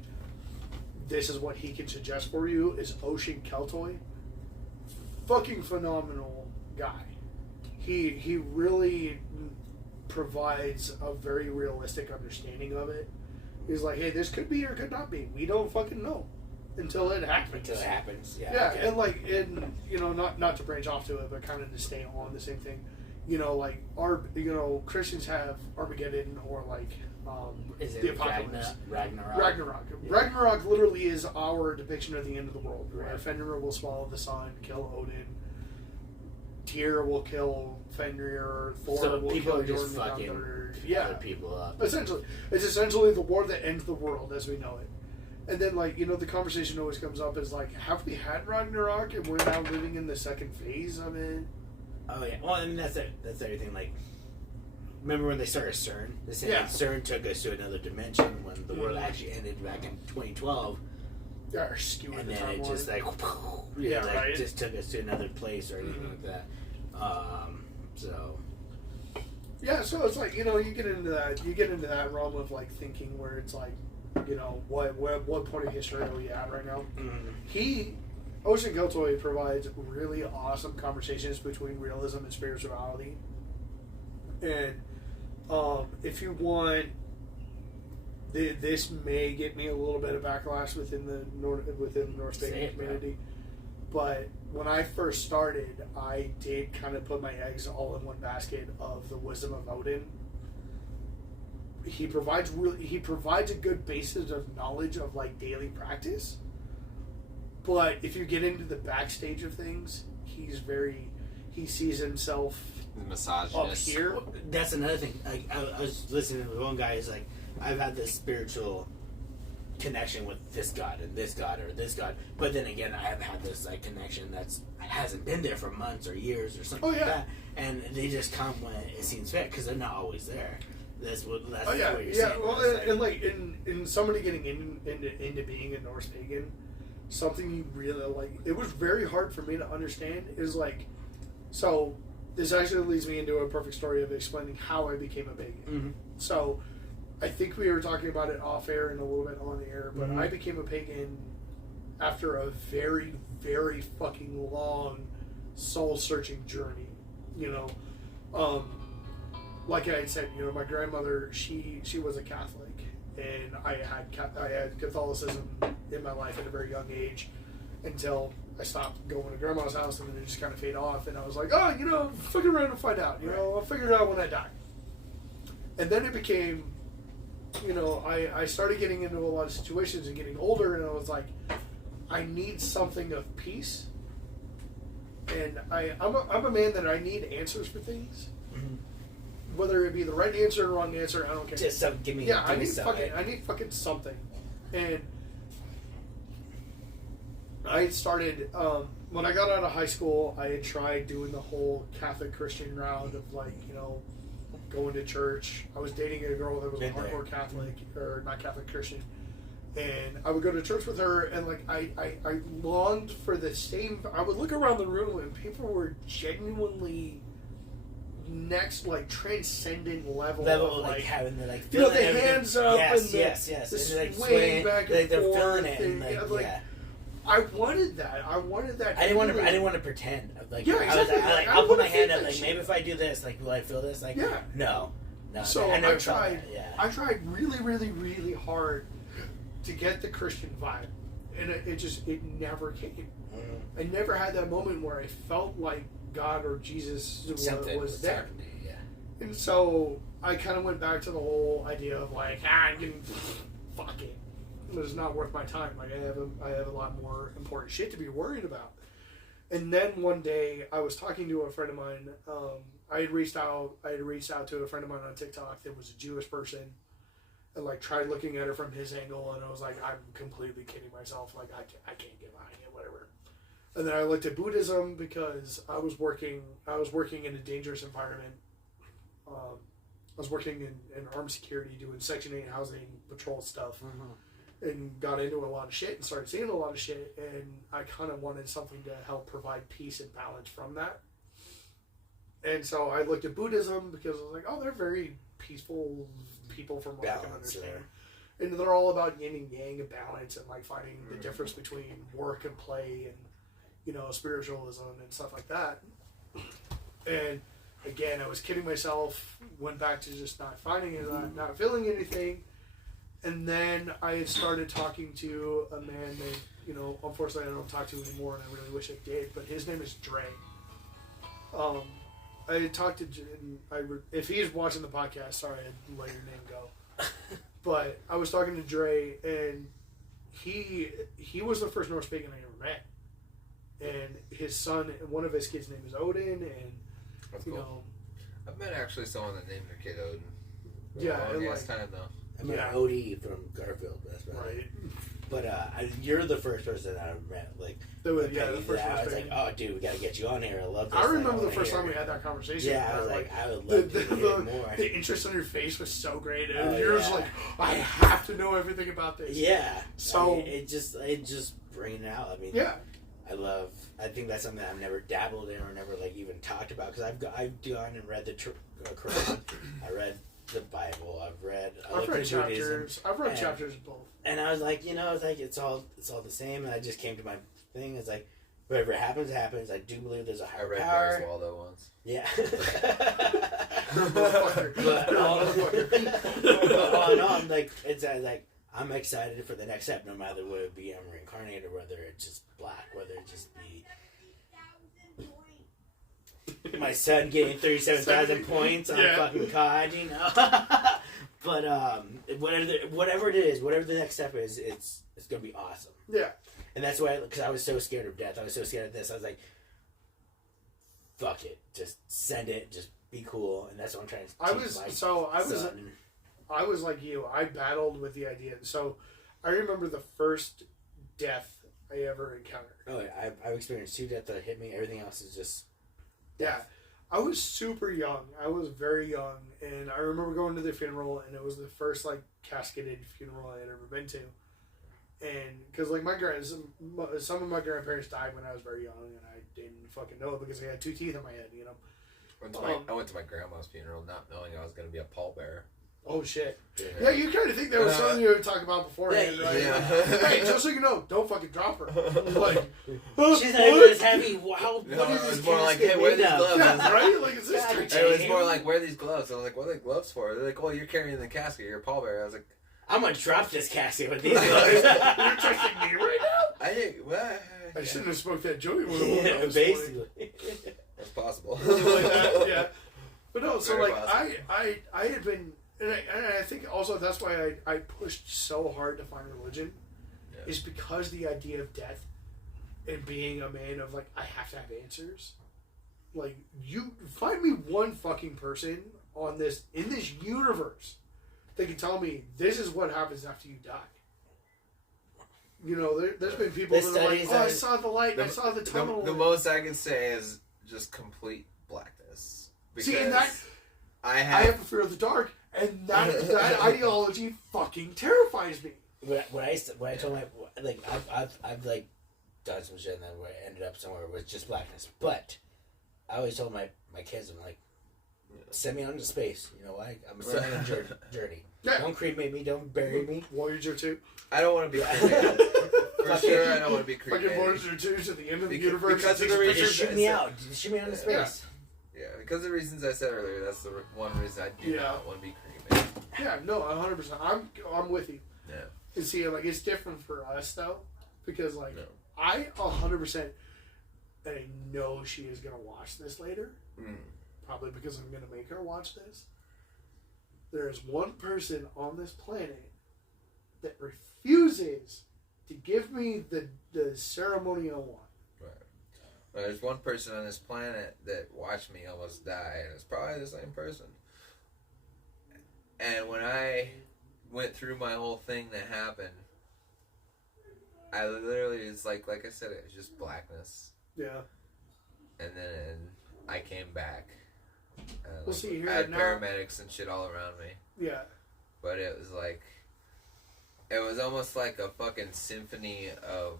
this is what he can suggest for you, is Ocean Keltoy. Fucking phenomenal guy. He really provides a very realistic understanding of it. He's like, hey, this could be or could not be. We don't fucking know until it happens. Until it happens, yeah. Yeah, okay. and like, you know, not to branch off to it, but kind of to stay on the same thing. You know, like Christians have Armageddon or like is it the apocalypse. Ragnarok. Yeah. Ragnarok literally is our depiction of the end of the world. Where Fenrir will swallow the sun, kill Odin. Tyr will kill Fenrir. Thor So will people kill are just Jordan fucking other people up. Essentially, it's essentially the war that ends the world as we know it. And then, like, you know, the conversation always comes up is like, have we had Ragnarok and we're now living in the second phase of it? Oh yeah. Well, I mean that's it. That's everything. Like, remember when they started CERN? They said CERN took us to another dimension when the world actually ended back in 2012. Yeah, or skewing and the then timeline. it just like right. just took us to another place or anything like that. So yeah, so it's like, you know, you get into that realm of like thinking where it's like, you know, what point of history are we at right now? Ocean Keltoy provides really awesome conversations between realism and spirituality. And if you want, this may get me a little bit of backlash within the North Pagan community. But when I first started, I did kind of put my eggs all in one basket of the wisdom of Odin. He provides a good basis of knowledge of like daily practice. But if you get into the backstage of things, he sees himself misogynist up here. Well, that's another thing. Like, I was listening to one guy who's like, I've had this spiritual connection with this god and this god or this god, but then again, I have had this like connection that's hasn't been there for months or years or something like that, and they just come when it seems fit because they're not always there. That's what you're saying. Well, and like in somebody getting into being a Norse pagan, something you really like. It was very hard for me to understand. Is like, so this actually leads me into a perfect story of explaining how I became a pagan. Mm-hmm. So, I think we were talking about it off air and a little bit on air, but I became a pagan after a very, very fucking long soul searching journey. You know, like I had said, you know, my grandmother, she was a Catholic, and I had Catholicism in my life at a very young age until I stopped going to grandma's house, and then it just kind of fade off, and I was like, oh, you know, fuck around and find out, you know, I'll figure it out when I die. And then it became, you know, I started getting into a lot of situations and getting older, and I was like, I need something of peace, and I'm a man that I need answers for things. Mm-hmm. Whether it be the right answer or the wrong answer, I don't care. Just give me. Yeah, I need fucking something. And I had started when I got out of high school. I had tried doing the whole Catholic Christian route of like, you know, going to church. I was dating a girl that was a hardcore Catholic, or not Catholic Christian, And I would go to church with her, and like I longed for the same. I would look around the room, and people were genuinely next, like transcendent level of like having the like the hands up and the swaying back and forth. Feeling it, and like, I wanted that. I didn't want to pretend. Like, exactly. I'll put my hand up. Like, maybe if I do this, like, will I feel this? Like, no. So I tried. I tried really, really, really hard to get the Christian vibe, and it never came. Mm-hmm. I never had that moment where I felt like God or Jesus was there. And so I kind of went back to the whole idea of like, fuck it. It's not worth my time. Like I have a lot more important shit to be worried about. And then one day I was talking to a friend of mine. I had reached out to a friend of mine on TikTok that was a Jewish person, and like tried looking at her from his angle, and I was like, I'm completely kidding myself. Like I can't get behind it, whatever. And then I looked at Buddhism because I was working in a dangerous environment. I was working in armed security, doing Section 8 housing patrol stuff, and got into a lot of shit and started seeing a lot of shit. And I kind of wanted something to help provide peace and balance from that. And so I looked at Buddhism because I was like, oh, they're very peaceful people from what I can understand. Yeah. And they're all about yin and yang and balance and like finding the difference between work and play and, you know, spiritualism and stuff like that. And again, I was kidding myself, went back to just not finding it, not feeling anything. And then I had started talking to a man named, you know, unfortunately I don't talk to him anymore and I really wish I did, but his name is Dre. I had talked to, if he's watching the podcast, sorry, I'd let your name go. But I was talking to Dre, and he was the first North Pagan I ever met. And his son, one of his kids' name is Odin, and that's cool. I've met actually someone that named their kid Odin. It's time though. I met Odie from Garfield, that's right. But you're the first person I've met. Like, the first I was like, oh, dude, we gotta get you on here. I love this. I remember the first time we had that conversation. Yeah, I was like, I would love to hear more. The interest on your face was so great. And you're just like, I have to know everything about this. Yeah. So it just bringing it out. I mean, I think that's something I've never dabbled in or never like even talked about because I've gone and read the Quran. I read the Bible. I've read chapters. I've read chapters of both. And I was like, it's all the same. And I just came to my thing. It's like, whatever happens, happens. I do believe there's a higher power. I read Waldo once. Yeah. but all in all, I'm like, I'm excited for the next step, no matter whether it be I'm reincarnated or whether it's just black, whether it just be my son getting 37,000 points on fucking COD, you know. But whatever it is, whatever the next step is, it's gonna be awesome. Yeah. And that's why, because I was so scared of death, I was so scared of this. I was like, fuck it, just send it, just be cool, and that's what I'm trying to. I was like you. I battled with the idea. So I remember the first death I ever encountered. Oh, yeah, I've experienced 2 deaths that hit me. Everything else is just death. Yeah. I was super young. I was very young, and I remember going to the funeral, and it was the first like casketed funeral I had ever been to. And because like some of my grandparents died when I was very young, and I didn't fucking know it because I had 2 teeth in my head, you know. I went to my grandma's funeral not knowing I was going to be a pallbearer. Oh shit! Yeah, you kind of think that was something you would talk about beforehand, right? Yeah. Hey, just so you know, don't fucking drop her. Like, she's not even as heavy. Wow, what is this? It was more like, hey, wear these gloves. Yeah, right? Like, is this it was more like, wear these gloves. I was like, what are the gloves for? They're like, well, you're carrying the casket. You're a pallbearer. I was like, I'm gonna drop this casket with these gloves. You're trusting me right now? I shouldn't have smoked that joint with a woman. Basically. That's possible. Like that, yeah. But no, so very like possible. I had been. And I think also that's why I pushed so hard to find religion, is because the idea of death and being a man of like, I have to have answers. Like, you find me one fucking person in this universe that can tell me this is what happens after you die. You know, there's been people that are like, I saw the light, I saw the tunnel. The most I can say is just complete blackness. See, and that I have a fear of the dark. And that ideology fucking terrifies me. When I told my like I've like done some shit and then where I ended up somewhere with just blackness, but I always told my kids, I'm like, send me out into space. You know why? I'm a sailing journey. Yeah. Don't cremate me. Don't bury me. Voyager 2. I don't want to be cremated. For sure, I don't want to be cremated. Fucking Voyager 2 to the end of the universe. Because of the reason, just shoot me out. Just shoot me out into space. Yeah, because of the reasons I said earlier, that's the one reason I do not want to be cremated. Yeah, no, 100%. I'm with you. Yeah. And see, like, it's different for us, though. Because, like, I 100%, and I know she is going to watch this later. Probably because I'm going to make her watch this. There is one person on this planet that refuses to give me the ceremonial one. Right. Well, there's one person on this planet that watched me almost die, and it's probably the same person. And when I went through my whole thing that happened, I literally, it's like I said, it was just blackness. Yeah. And then I came back. We'll see here I had now. Paramedics and shit all around me. Yeah. But it was like, it was almost like a fucking symphony of,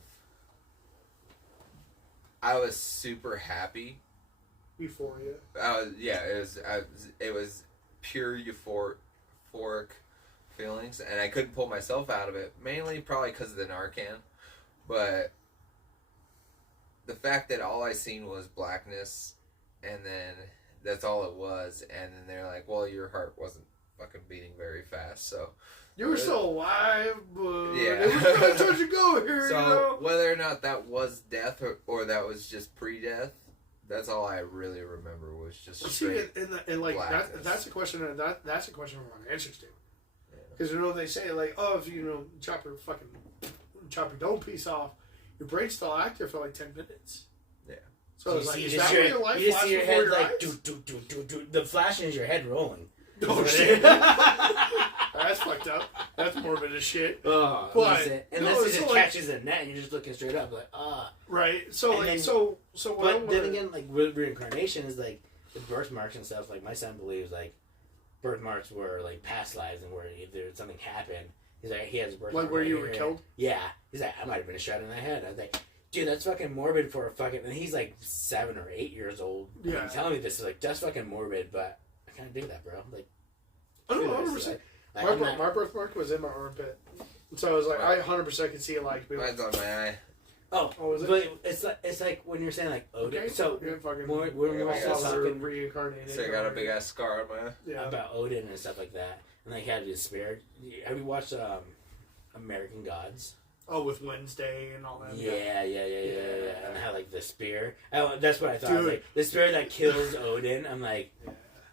I was super happy. Euphoria. It was pure euphoric feelings, and I couldn't pull myself out of it, mainly probably because of the Narcan, but the fact that all I seen was blackness, and then that's all it was, and then they're like, well, your heart wasn't fucking beating very fast, so... You were still alive, but yeah. it was going to touch and go here, so, you know? whether or not that was death, or that was just pre-death, that's all I really remember was just straight and like, blackness. that's a question that's a question I want answers to. Because, you know, they say, like, oh, if you chop your dome piece off, your brain's still active for like 10 minutes. Yeah. So it's like, is that where your life flashes before head your like, eyes? the flashing is your head rolling. Oh, shit. That's fucked up. That's morbid as shit. Unless it just catches a net and you're just looking straight up, like, Right. So, like, then, so but then again, like, reincarnation is like the birthmarks and stuff. Like, my son believes, like, birthmarks were like past lives and where if something happened, he's like, he has a birthmark. Like where you were killed? Yeah. He's like, I might have been shot in the head. I was like, dude, that's fucking morbid for a fucking. And he's like 7 or 8 years old. Yeah. And telling me this is like, that's fucking morbid, but I kind of dig that, bro. Like, I don't know, 100%. My birthmark was in my armpit. So I was like, I 100% could see it like. Mine's on my eye. Oh, was it? But it's like when you're saying like Odin. Okay. So when we're talking reincarnated. So I got a big ass scar on my eye. About Odin and stuff like that, and like he had his spear. Have you watched American Gods? Oh, with Wednesday and all that. Yeah. And how like the spear. That's what I thought. I was like, the spear that kills Odin. I'm like,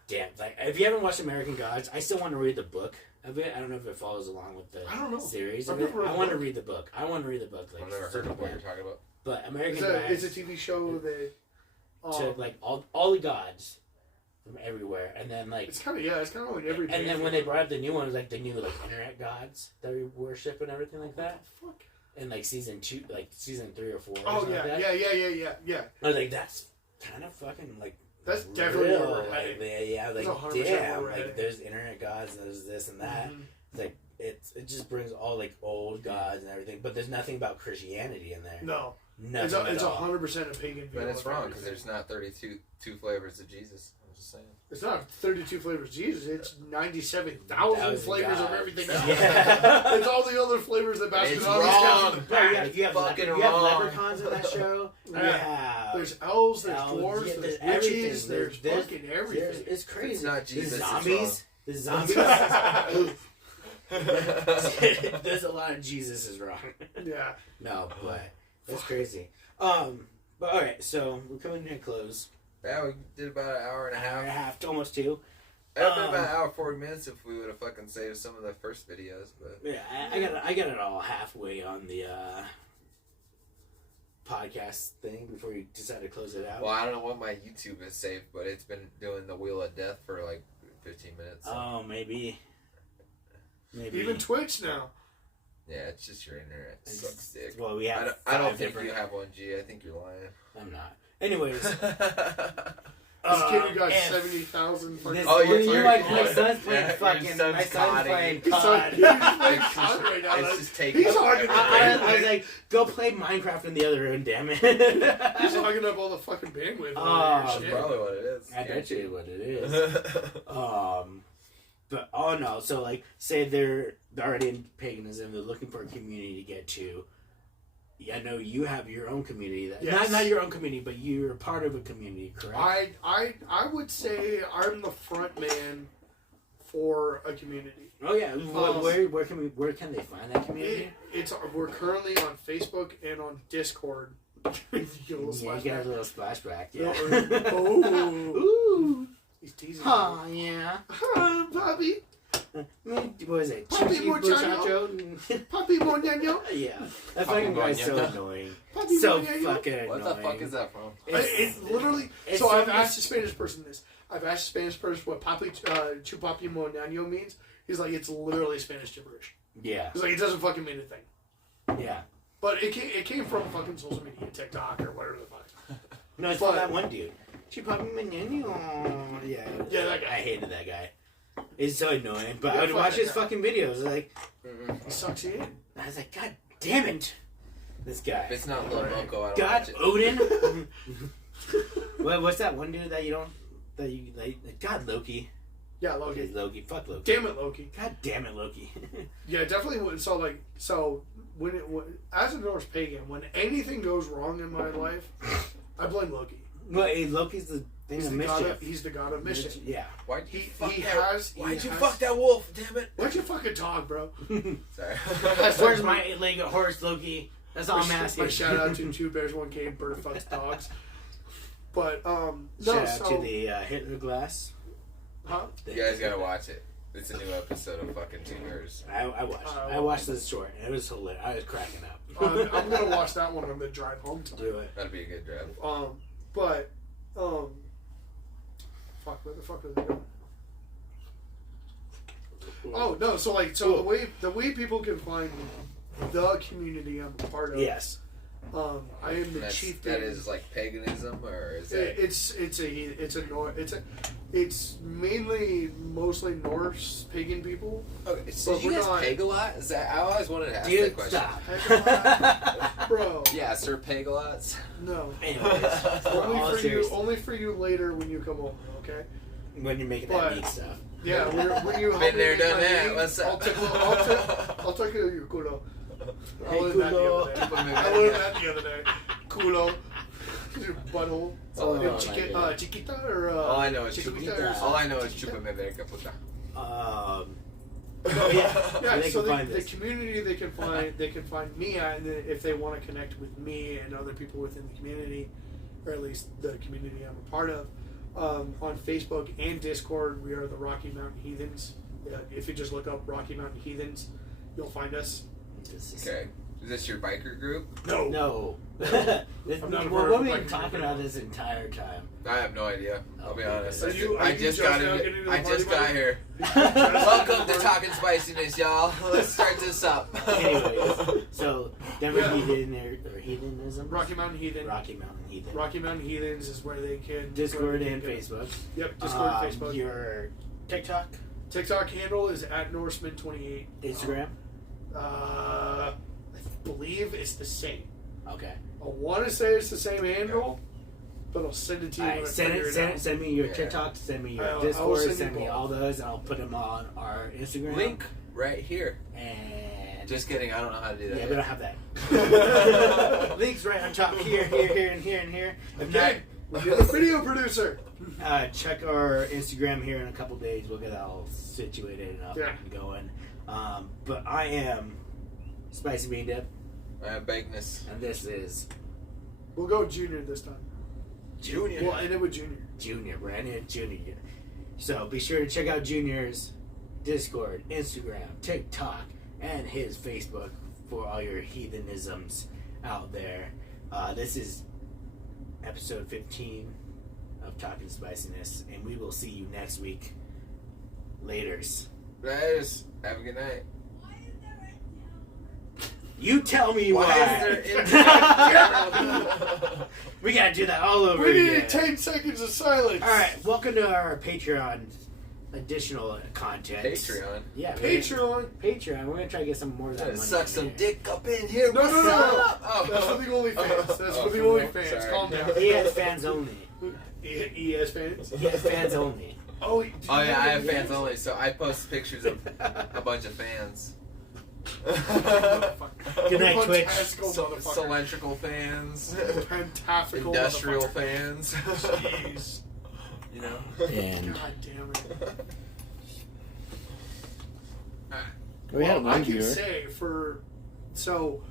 damn. Like, if you haven't watched American Gods, I still want to read the book of it. I don't know if it follows along with the series of it. I want to read the book. Like, I've never heard of what you're talking about. But American Gods. It's a TV show that took like all the gods from everywhere, and then like it's kind of like every day. And then when they brought up the new one, it was like the new like internet gods that we worship and everything like that. What the fuck? In like season 3 or 4. Oh yeah, like that. yeah. I was like, that's kind of fucking like. That's definitely real. where we're headed. Like damn, like there's internet gods, there's this and that. Mm-hmm. It's like it just brings all like old gods and everything, but there's nothing about Christianity in there. No, nothing. It's 100% a pagan. But it's wrong because there's not 32 flavors of Jesus. I'm just saying. It's not 32 flavors of Jesus. It's 97,000 flavors of everything else. Yeah. It's all the other flavors that Baskin Robbins got. You have leprechauns in that show. Yeah. There's elves. There's dwarves. There's witches. There's fucking everything. It's crazy. It's not Jesus. The zombies. There's a lot of Jesus is wrong. Yeah. No, but that's crazy. But all right, so we're coming to a close. Yeah, we did about an hour and a half. Almost 2. It would have been about an hour 40 minutes if we would have fucking saved some of the first videos, but yeah, I got it all halfway on the podcast thing before you decide to close it out. Well, I don't know what my YouTube is saved, but it's been doing the Wheel of Death for like 15 minutes. So. Oh, maybe. Even Twitch now. Yeah, it's just your internet sucks dick. Well, we have. I don't think you have one, G. I think you're lying. I'm not. Anyways, This kid who got 70,000 fucking... My son's playing fucking... My son's playing COD. He's playing COD right now. It's just taking He's hogging I was like, go play Minecraft in the other room, damn it. He's hogging up all the fucking bandwidth. That's probably what it is. I bet you what it is. But, oh no, so like, say they're already in paganism, they're looking for a community to get to. Yeah, I know you have your own community. Not your own community, but you're part of a community, correct? I would say I'm the front man for a community. Oh yeah, where can they find that community? We're currently on Facebook and on Discord. You got a little splashback, yeah. Ooh. He's teasing me. Oh yeah. Papi. What is it? Papi Muchacho. Papi Moñaño. Yeah. That fucking guy's so annoying. Papi So Moñaño. fucking annoying. What the fuck is that from? It's literally... So I've asked the Spanish person this. I've asked the Spanish person what Chupapi Moñaño means. He's like, it's literally Spanish gibberish. Yeah. He's like, it doesn't fucking mean a thing. Yeah. But it came from fucking social media, TikTok or whatever the fuck. No, it's from that one dude. Chupapi Moñaño. Yeah. Yeah, that guy. I hated that guy. It's so annoying, but I would watch his fucking videos. Like, he sucks in. I was like, God damn it, this guy. If it's not Lil Moco, I don't God, watch it. Odin. What's that one dude that you like? God, Loki. Yeah, Loki. Okay, Loki. Fuck Loki. Damn it, Loki. God damn it, Loki. Yeah, definitely. So when as a Norse pagan, when anything goes wrong in my life, I blame Loki. Well, hey, Loki's the thing of mischief. He's the god of mischief. Yeah. Why'd you fuck that wolf? Damn it! Why'd you fucck a dog, bro? Sorry. Where's my 8-legged horse, Loki? That's all I'm asking. My shout out to 2 Bears 1 Cave bird fucks dogs. But shout out to the Hitler glass. Huh? You guys gotta watch it. It's a new episode of fucking 2 Bears. I watched this short and it was hilarious. I was cracking up. I'm gonna watch that one on the drive home tonight. Do it. That'd be a good drive. But fuck, where the fuck was I going? Oh no, so the way people can find the community I'm a part of. Yes. I am the chief. That is like paganism, or is that? It's mainly mostly Norse pagan people. Okay, so you guys peg a lot? Is that? I always wanted to ask that question. Stop. Bro. Yeah, Sir Peg-a-lots. No. Anyways, only for you later when you come home. Okay. When you're making that meat stuff. Yeah, when you been there, done that. What's up? I'll take your culo. Hey, culo. I learned that the other day. Culo. Your butthole. Chiquita or all I know is chupa me verga puta. Yeah, so the community they can find me at, and if they want to connect with me and other people within the community, or at least the community I'm a part of, on Facebook and Discord, we are the Rocky Mountain Heathens. If you just look up Rocky Mountain Heathens, you'll find us. Okay. Is this your biker group? No. What have we been talking about this entire time? I have no idea. I'll be honest. I just got here. Welcome to Talkin' Spiciness, y'all. Let's start this up. Anyways, so heathenism. Rocky Mountain Heathen. Rocky Mountain Heathens is where they can Discord and Facebook. Yep, Discord and Facebook. Your TikTok handle is @Norseman28. Instagram. I believe it's the same. Okay. I want to say it's the same handle, but I'll send it to you. Send me your TikTok, send me your Discord, send me all those, and I'll put them on our Instagram. Link right here. And just kidding, I don't know how to do that. Yeah, we don't have that. Links right on top here, and here. If not, we're the video producer. Check our Instagram here in a couple days. We'll get that all situated and up and going. But I am Spicy Bean Dip. I am Bakeness. And this is... We'll go Junior this time. Junior? We'll end it with Junior. Junior. We're ending it Junior. So be sure to check out Junior's Discord, Instagram, TikTok, and his Facebook for all your heathenisms out there. This is episode 15 of Talkin' Spiciness, and we will see you next week. Laters. Guys, have a good night. You tell me why. Is there We gotta do that all over We again. need 10 seconds of silence. All right, welcome to our Patreon additional content. Patreon. Yeah, Patreon. Patreon. We're gonna try to get some more of that money. Suck in some there. dick up in here. No. Oh. That's for the OnlyFans. That's for the OnlyFans. Sorry. Calm down. He has fans only. He has fans? He has fans only. Oh, Yeah, I have fans only, so I post pictures of a bunch of fans. Good night, Twitch. Cylindrical fans. Fantastical Industrial fans. Jeez. You know? And God damn it. we had Well, I one can viewer. say so